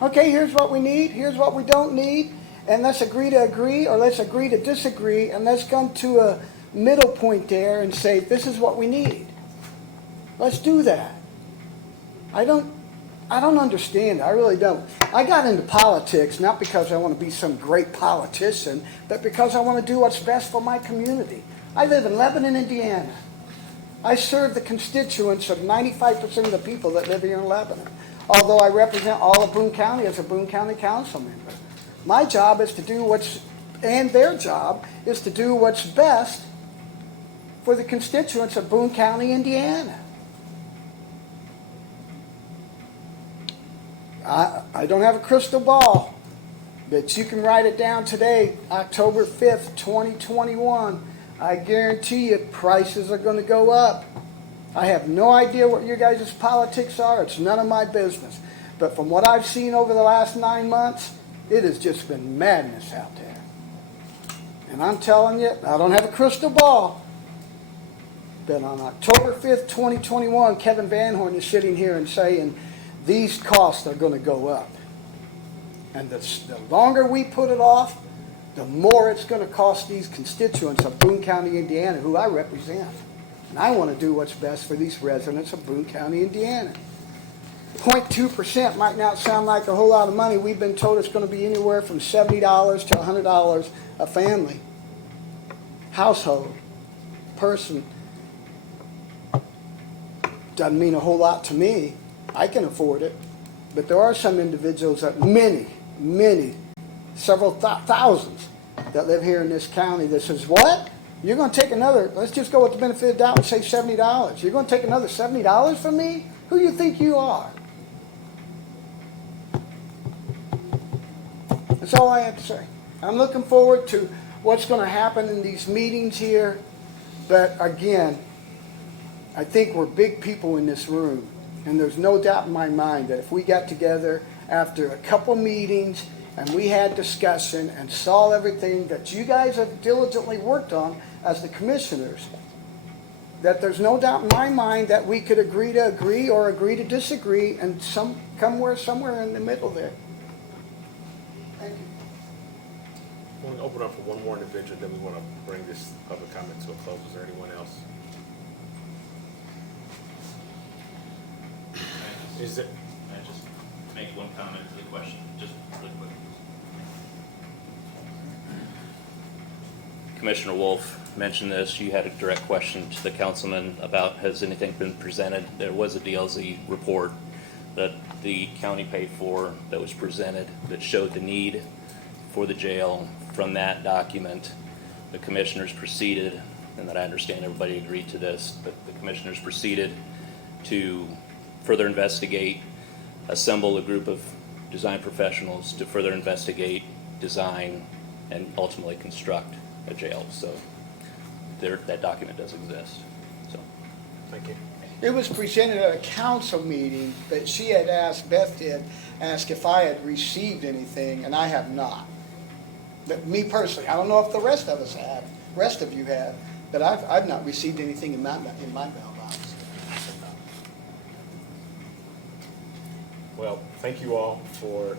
okay, here's what we need, here's what we don't need, and let's agree to agree, or let's agree to disagree, and let's come to a middle point there and say, this is what we need. Let's do that. I don't understand. I really don't. I got into politics not because I want to be some great politician, but because I want to do what's best for my community. I live in Lebanon, Indiana. I serve the constituents of 95% of the people that live here in Lebanon, although I represent all of Boone County as a Boone County council member. My job is to do and their job is to do what's best for the constituents of Boone County, Indiana. I don't have a crystal ball, but you can write it down today, October 5th, 2021. I guarantee you prices are going to go up. I have no idea what your guys' politics are. It's none of my business. But from what I've seen over the last 9 months, it has just been madness out there. And I'm telling you, I don't have a crystal ball. But on October 5th, 2021, Kevin Van Horn is sitting here and saying, these costs are going to go up. And the longer we put it off, the more it's going to cost these constituents of Boone County, Indiana, who I represent. And I want to do what's best for these residents of Boone County, Indiana. 0.2% might not sound like a whole lot of money. We've been told it's going to be anywhere from $70 to $100 a family, household, person. Doesn't mean a whole lot to me. I can afford it. But there are some individuals that several thousands that live here in this county that says, what? You're going to take another, let's just go with the benefit of the doubt and say $70. You're going to take another $70 from me? Who do you think you are? That's all I have to say. I'm looking forward to what's going to happen in these meetings here. But again, I think we're big people in this room. And there's no doubt in my mind that if we got together after a couple meetings and we had discussion and saw everything that you guys have diligently worked on as the commissioners, that there's no doubt in my mind that we could agree to agree or agree to disagree and somewhere in the middle there. Thank you. We want to open up for one more individual, then we want to bring this public comment to a close. Is there anyone else? Is it? Can I just make one comment to the question, just really quick? Commissioner Wolfe mentioned this. You had a direct question to the councilman about has anything been presented. There was a DLZ report that the county paid for that was presented that showed the need for the jail. From that document, the commissioners proceeded, and that I understand everybody agreed to this, but the commissioners proceeded to further investigate, assemble a group of design professionals to further investigate, design, and ultimately construct a jail. So that document does exist. So, thank you. It was presented at a council meeting, but she had asked, Beth did, ask if I had received anything, and I have not. But me personally, I don't know if the rest of us have, rest of you have, But I've not received anything in my mailbox. Well, thank you all for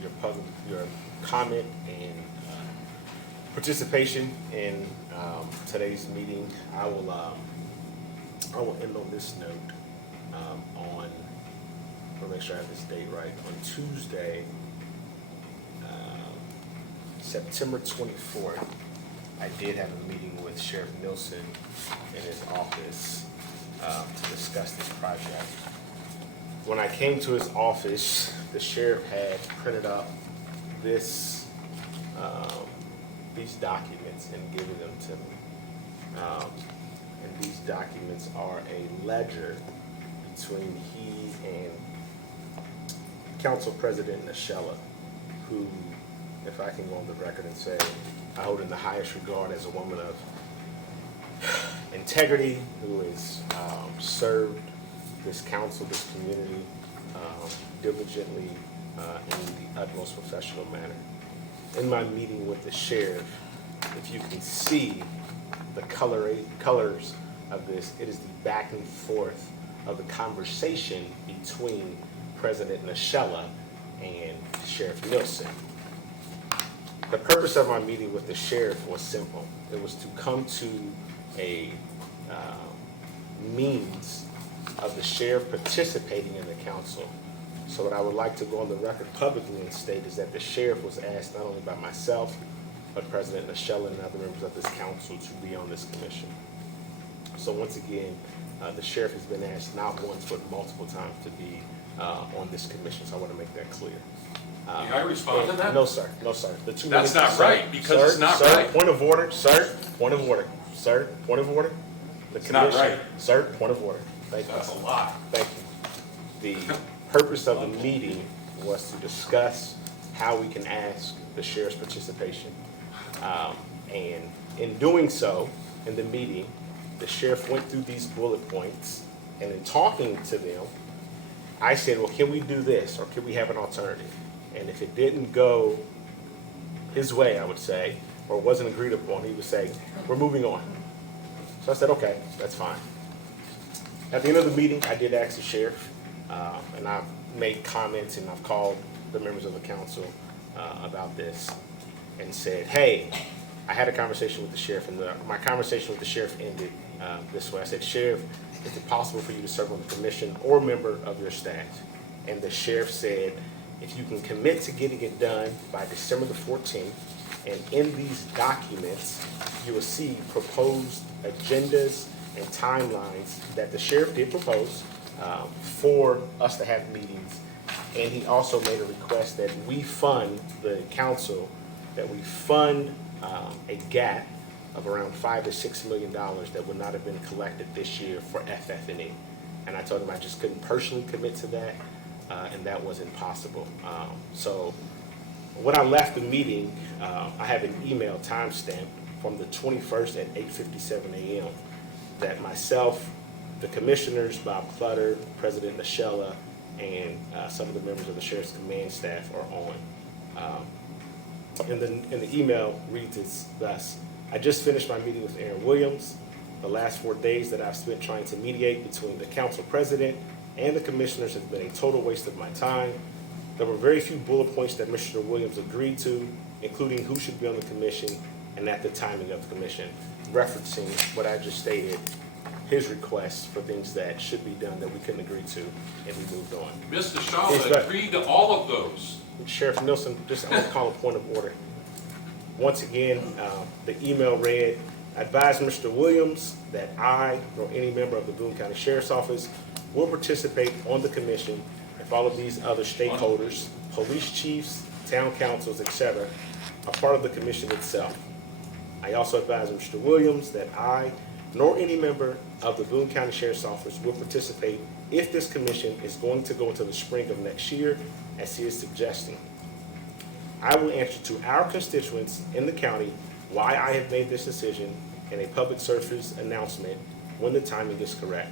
your comment and participation in today's meeting. I will end on this note. I'll make sure I have this date right. On Tuesday, September 24th, I did have a meeting with Sheriff Nielsen in his office to discuss this project. When I came to his office, the sheriff had printed up these documents and given them to me. And these documents are a ledger between he and Council President Nieshalla, who, if I can go on the record and say, I hold in the highest regard as a woman of integrity, who has served this council, this community, diligently in the utmost professional manner. In my meeting with the sheriff, if you can see the colors of this, it is the back and forth of the conversation between President Nieshalla and Sheriff Nielsen. The purpose of my meeting with the sheriff was simple. It was to come to a means of the sheriff participating in the council. So what I would like to go on the record publicly and state is that the sheriff was asked not only by myself, but President Nieshalla and other members of this council to be on this commission. So once again, the sheriff has been asked not once, but multiple times to be on this commission. So I want to make that clear. Can I respond to that? No, sir. No, sir. The 2 That's minutes, not sir, right, because sir, it's not sir, right. Point of order, sir. Point of order, sir. Point of order. The It's not commission, right. sir. Point of order. Thank you. That's a lie. Thank you. The purpose of the meeting was to discuss how we can ask the sheriff's participation. And in doing so, in the meeting, the sheriff went through these bullet points, and in talking to them, I said, well, can we do this, or can we have an alternative? And if it didn't go his way, I would say, or wasn't agreed upon, he would say, we're moving on. So I said, okay, that's fine. At the end of the meeting, I did ask the sheriff, and I've made comments and I've called the members of the council about this and said, hey, I had a conversation with the sheriff, and my conversation with the sheriff ended this way. I said, Sheriff, is it possible for you to serve on the commission or member of your staff? And the sheriff said, if you can commit to getting it done by December the 14th, and in these documents, you will see proposed agendas and timelines that the sheriff did propose for us to have meetings. And he also made a request that we fund the council, that we fund a gap of around $5 to $6 million that would not have been collected this year for FF&E. And I told him I just couldn't personally commit to that, and that wasn't possible. So when I left the meeting, I have an email timestamp from the 21st at 8:57 a.m. that myself, the commissioners, Bob Clutter, President Nieshalla, and some of the members of the Sheriff's Command staff are on. And the email reads as thus: I just finished my meeting with Aaron Williams. The last 4 days that I've spent trying to mediate between the council president and the commissioners has been a total waste of my time. There were very few bullet points that Mr. Williams agreed to, including who should be on the commission and at the timing of the commission, referencing what I just stated, his requests for things that should be done that we couldn't agree to, and we moved on. Mr. Yes, Shaw sir. agreed to all of those. Sheriff Nielsen, just I'm gonna call a point of order. Once again, the email read, I advise Mr. Williams that I, nor any member of the Boone County Sheriff's Office, will participate on the commission if all of these other stakeholders, police chiefs, town councils, etc., are part of the commission itself. I also advise Mr. Williams that I, nor any member of the Boone County Sheriff's Office will participate if this commission is going to go into the spring of next year, as he is suggesting. I will answer to our constituents in the county why I have made this decision in a public service announcement when the timing is correct.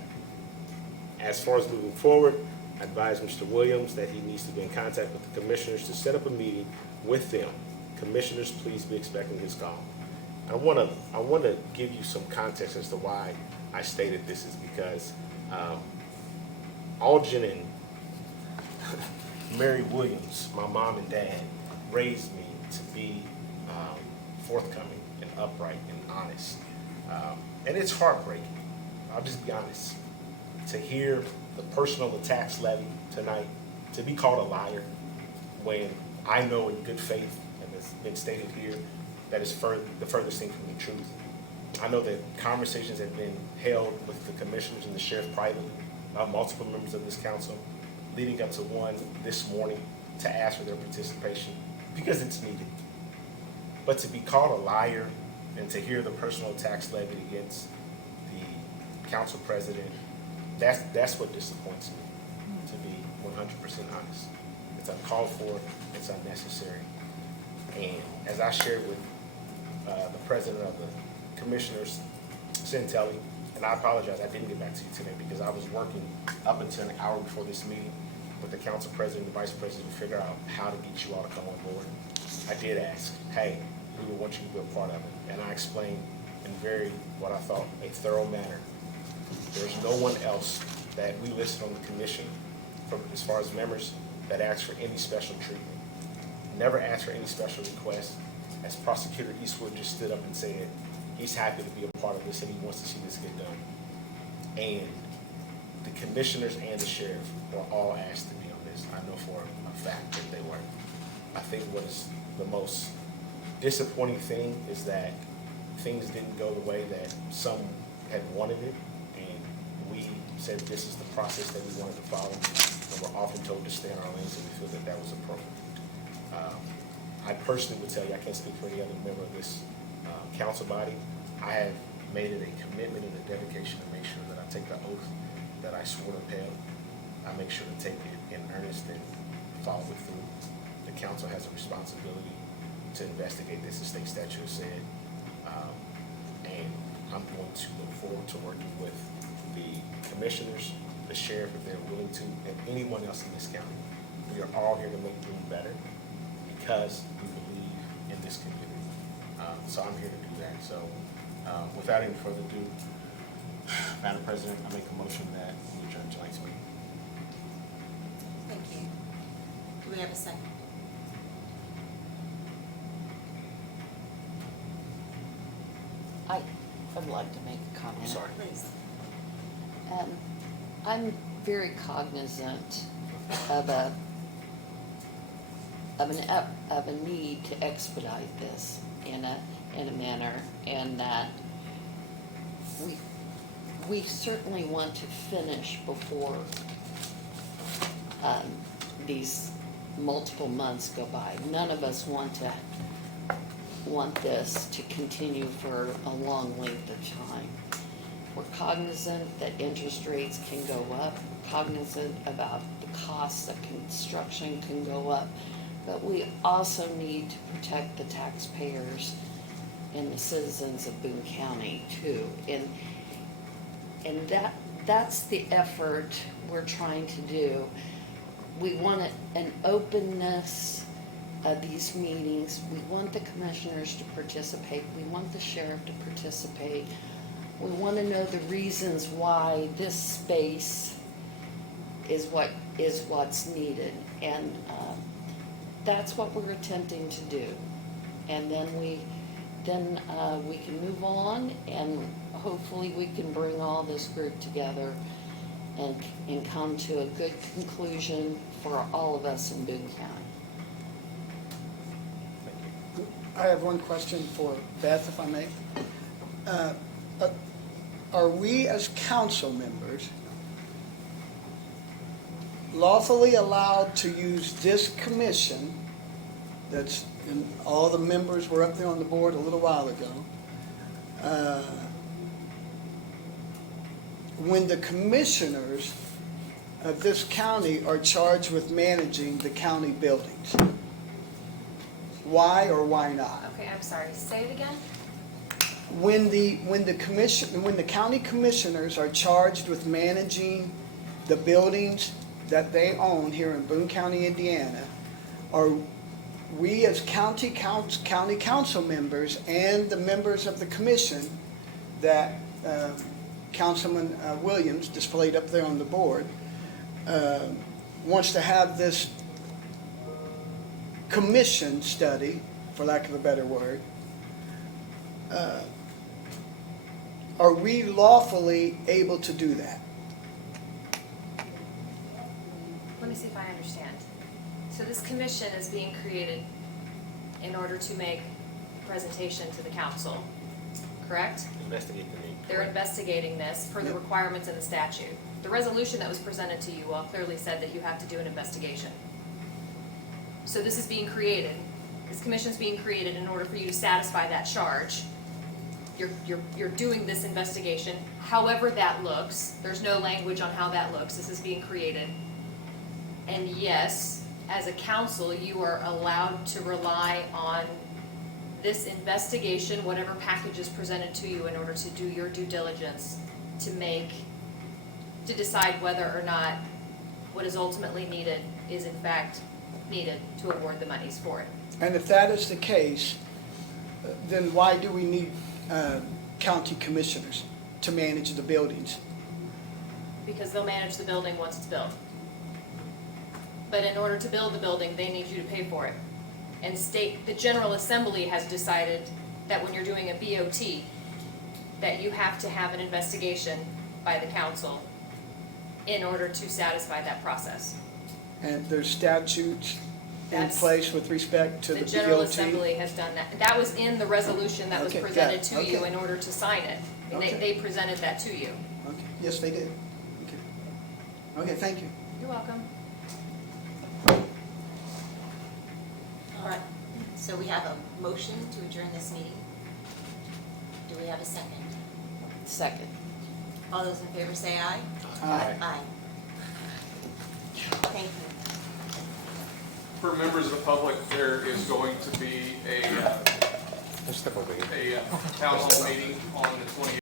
As far as moving forward, I advise Mr. Williams that he needs to be in contact with the commissioners to set up a meeting with them. Commissioners, please be expecting his call. I want to give you some context as to why I stated this is because Algin and Mary Williams, my mom and dad, raised me to be forthcoming and upright and honest. And it's heartbreaking. I'll just be honest. To hear the personal attacks levied tonight, to be called a liar when I know in good faith, and it's been stated here, that is the furthest thing from the truth. I know that conversations have been held with the commissioners and the sheriff privately, multiple members of this council, leading up to one this morning to ask for their participation because it's needed. But to be called a liar and to hear the personal attacks levied against the council president, that's what disappoints me, to be 100% honest. It's uncalled for, it's unnecessary. And as I shared with the president of the commissioners, Santelli, and I apologize, I didn't get back to you today because I was working up until an hour before this meeting with the council president and the vice president to figure out how to get you all to come on board. I did ask, hey, we would want you to be a part of it. And I explained in what I thought, a thorough manner. There's no one else that we listed on the commission, as far as members, that asked for any special treatment. Never asked for any special requests. As Prosecutor Eastwood just stood up and said, he's happy to be a part of this and he wants to see this get done. And the commissioners and the sheriff were all asked to be on this. I know for a fact that they were. I think what is the most disappointing thing is that things didn't go the way that some had wanted it, and we said this is the process that we wanted to follow, and we're often told to stay in our lanes, and we feel that that was appropriate. I personally would tell you, I can't speak for any other member of this council body, I have made it a commitment and a dedication to make sure that I take the oath that I swore to uphold. I make sure to take it in earnest and follow it through. The council has a responsibility to investigate this, as state statute said, and I'm going to look forward to working with the commissioners, the sheriff, if they're willing to, and anyone else in this county. We are all here to make things better because we believe in this community. So I'm here to do that. So without any further ado, Madam President, I make a motion that we adjourn tonight's meeting. Thank you. Do we have a second? I'd like to make a comment. I'm sorry. Please. I'm very cognizant of a need to expedite this in a manner, and that we certainly want to finish before these multiple months go by. None of us want this to continue for a long length of time. We're cognizant that interest rates can go up, cognizant about the costs of construction can go up, but we also need to protect the taxpayers and the citizens of Boone County too. And that's the effort we're trying to do. We want an openness of these meetings. We want the commissioners to participate. We want the sheriff to participate. We want to know the reasons why this space is what's needed, and that's what we're attempting to do. And then we can move on, and hopefully we can bring all this group together and come to a good conclusion for all of us in Boone County. I have one question for Beth, if I may. Are we as council members lawfully allowed to use this commission that's, and all the members were up there on the board a little while ago, when the commissioners of this county are charged with managing the county buildings? Why or why not? Okay, I'm sorry, say it again? When the county commissioners are charged with managing the buildings that they own here in Boone County, Indiana, are we as county council members and the members of the commission that Councilman Williams displayed up there on the board wants to have this commission study, for lack of a better word, are we lawfully able to do that? Let me see if I understand. So this commission is being created in order to make a presentation to the council, correct? Investigate the need. They're investigating this per the requirements in the statute. The resolution that was presented to you all clearly said that you have to do an investigation. So this is being created, this commission's being created in order for you to satisfy that charge. You're doing this investigation, however that looks. There's no language on how that looks. This is being created. And yes, as a council, you are allowed to rely on this investigation, whatever package is presented to you in order to do your due diligence to decide whether or not what is ultimately needed is in fact needed to award the monies for it. And if that is the case, then why do we need county commissioners to manage the buildings? Because they'll manage the building once it's built. But in order to build the building, they need you to pay for it. And the General Assembly has decided that when you're doing a BOT, that you have to have an investigation by the council in order to satisfy that process. And there's statutes in place with respect to the BOT? The General Assembly has done that. That was in the resolution that was Okay, presented got to it. you Okay. in order to sign it. And Okay. they presented that to you. Okay. Yes, they did. Okay. Okay, thank you. You're welcome. All right, so we have a motion to adjourn this meeting. Do we have a second? Second. All those in favor say aye. Aye. Aye. Thank you. For members of the public, there is going to be a council meeting on the 28th.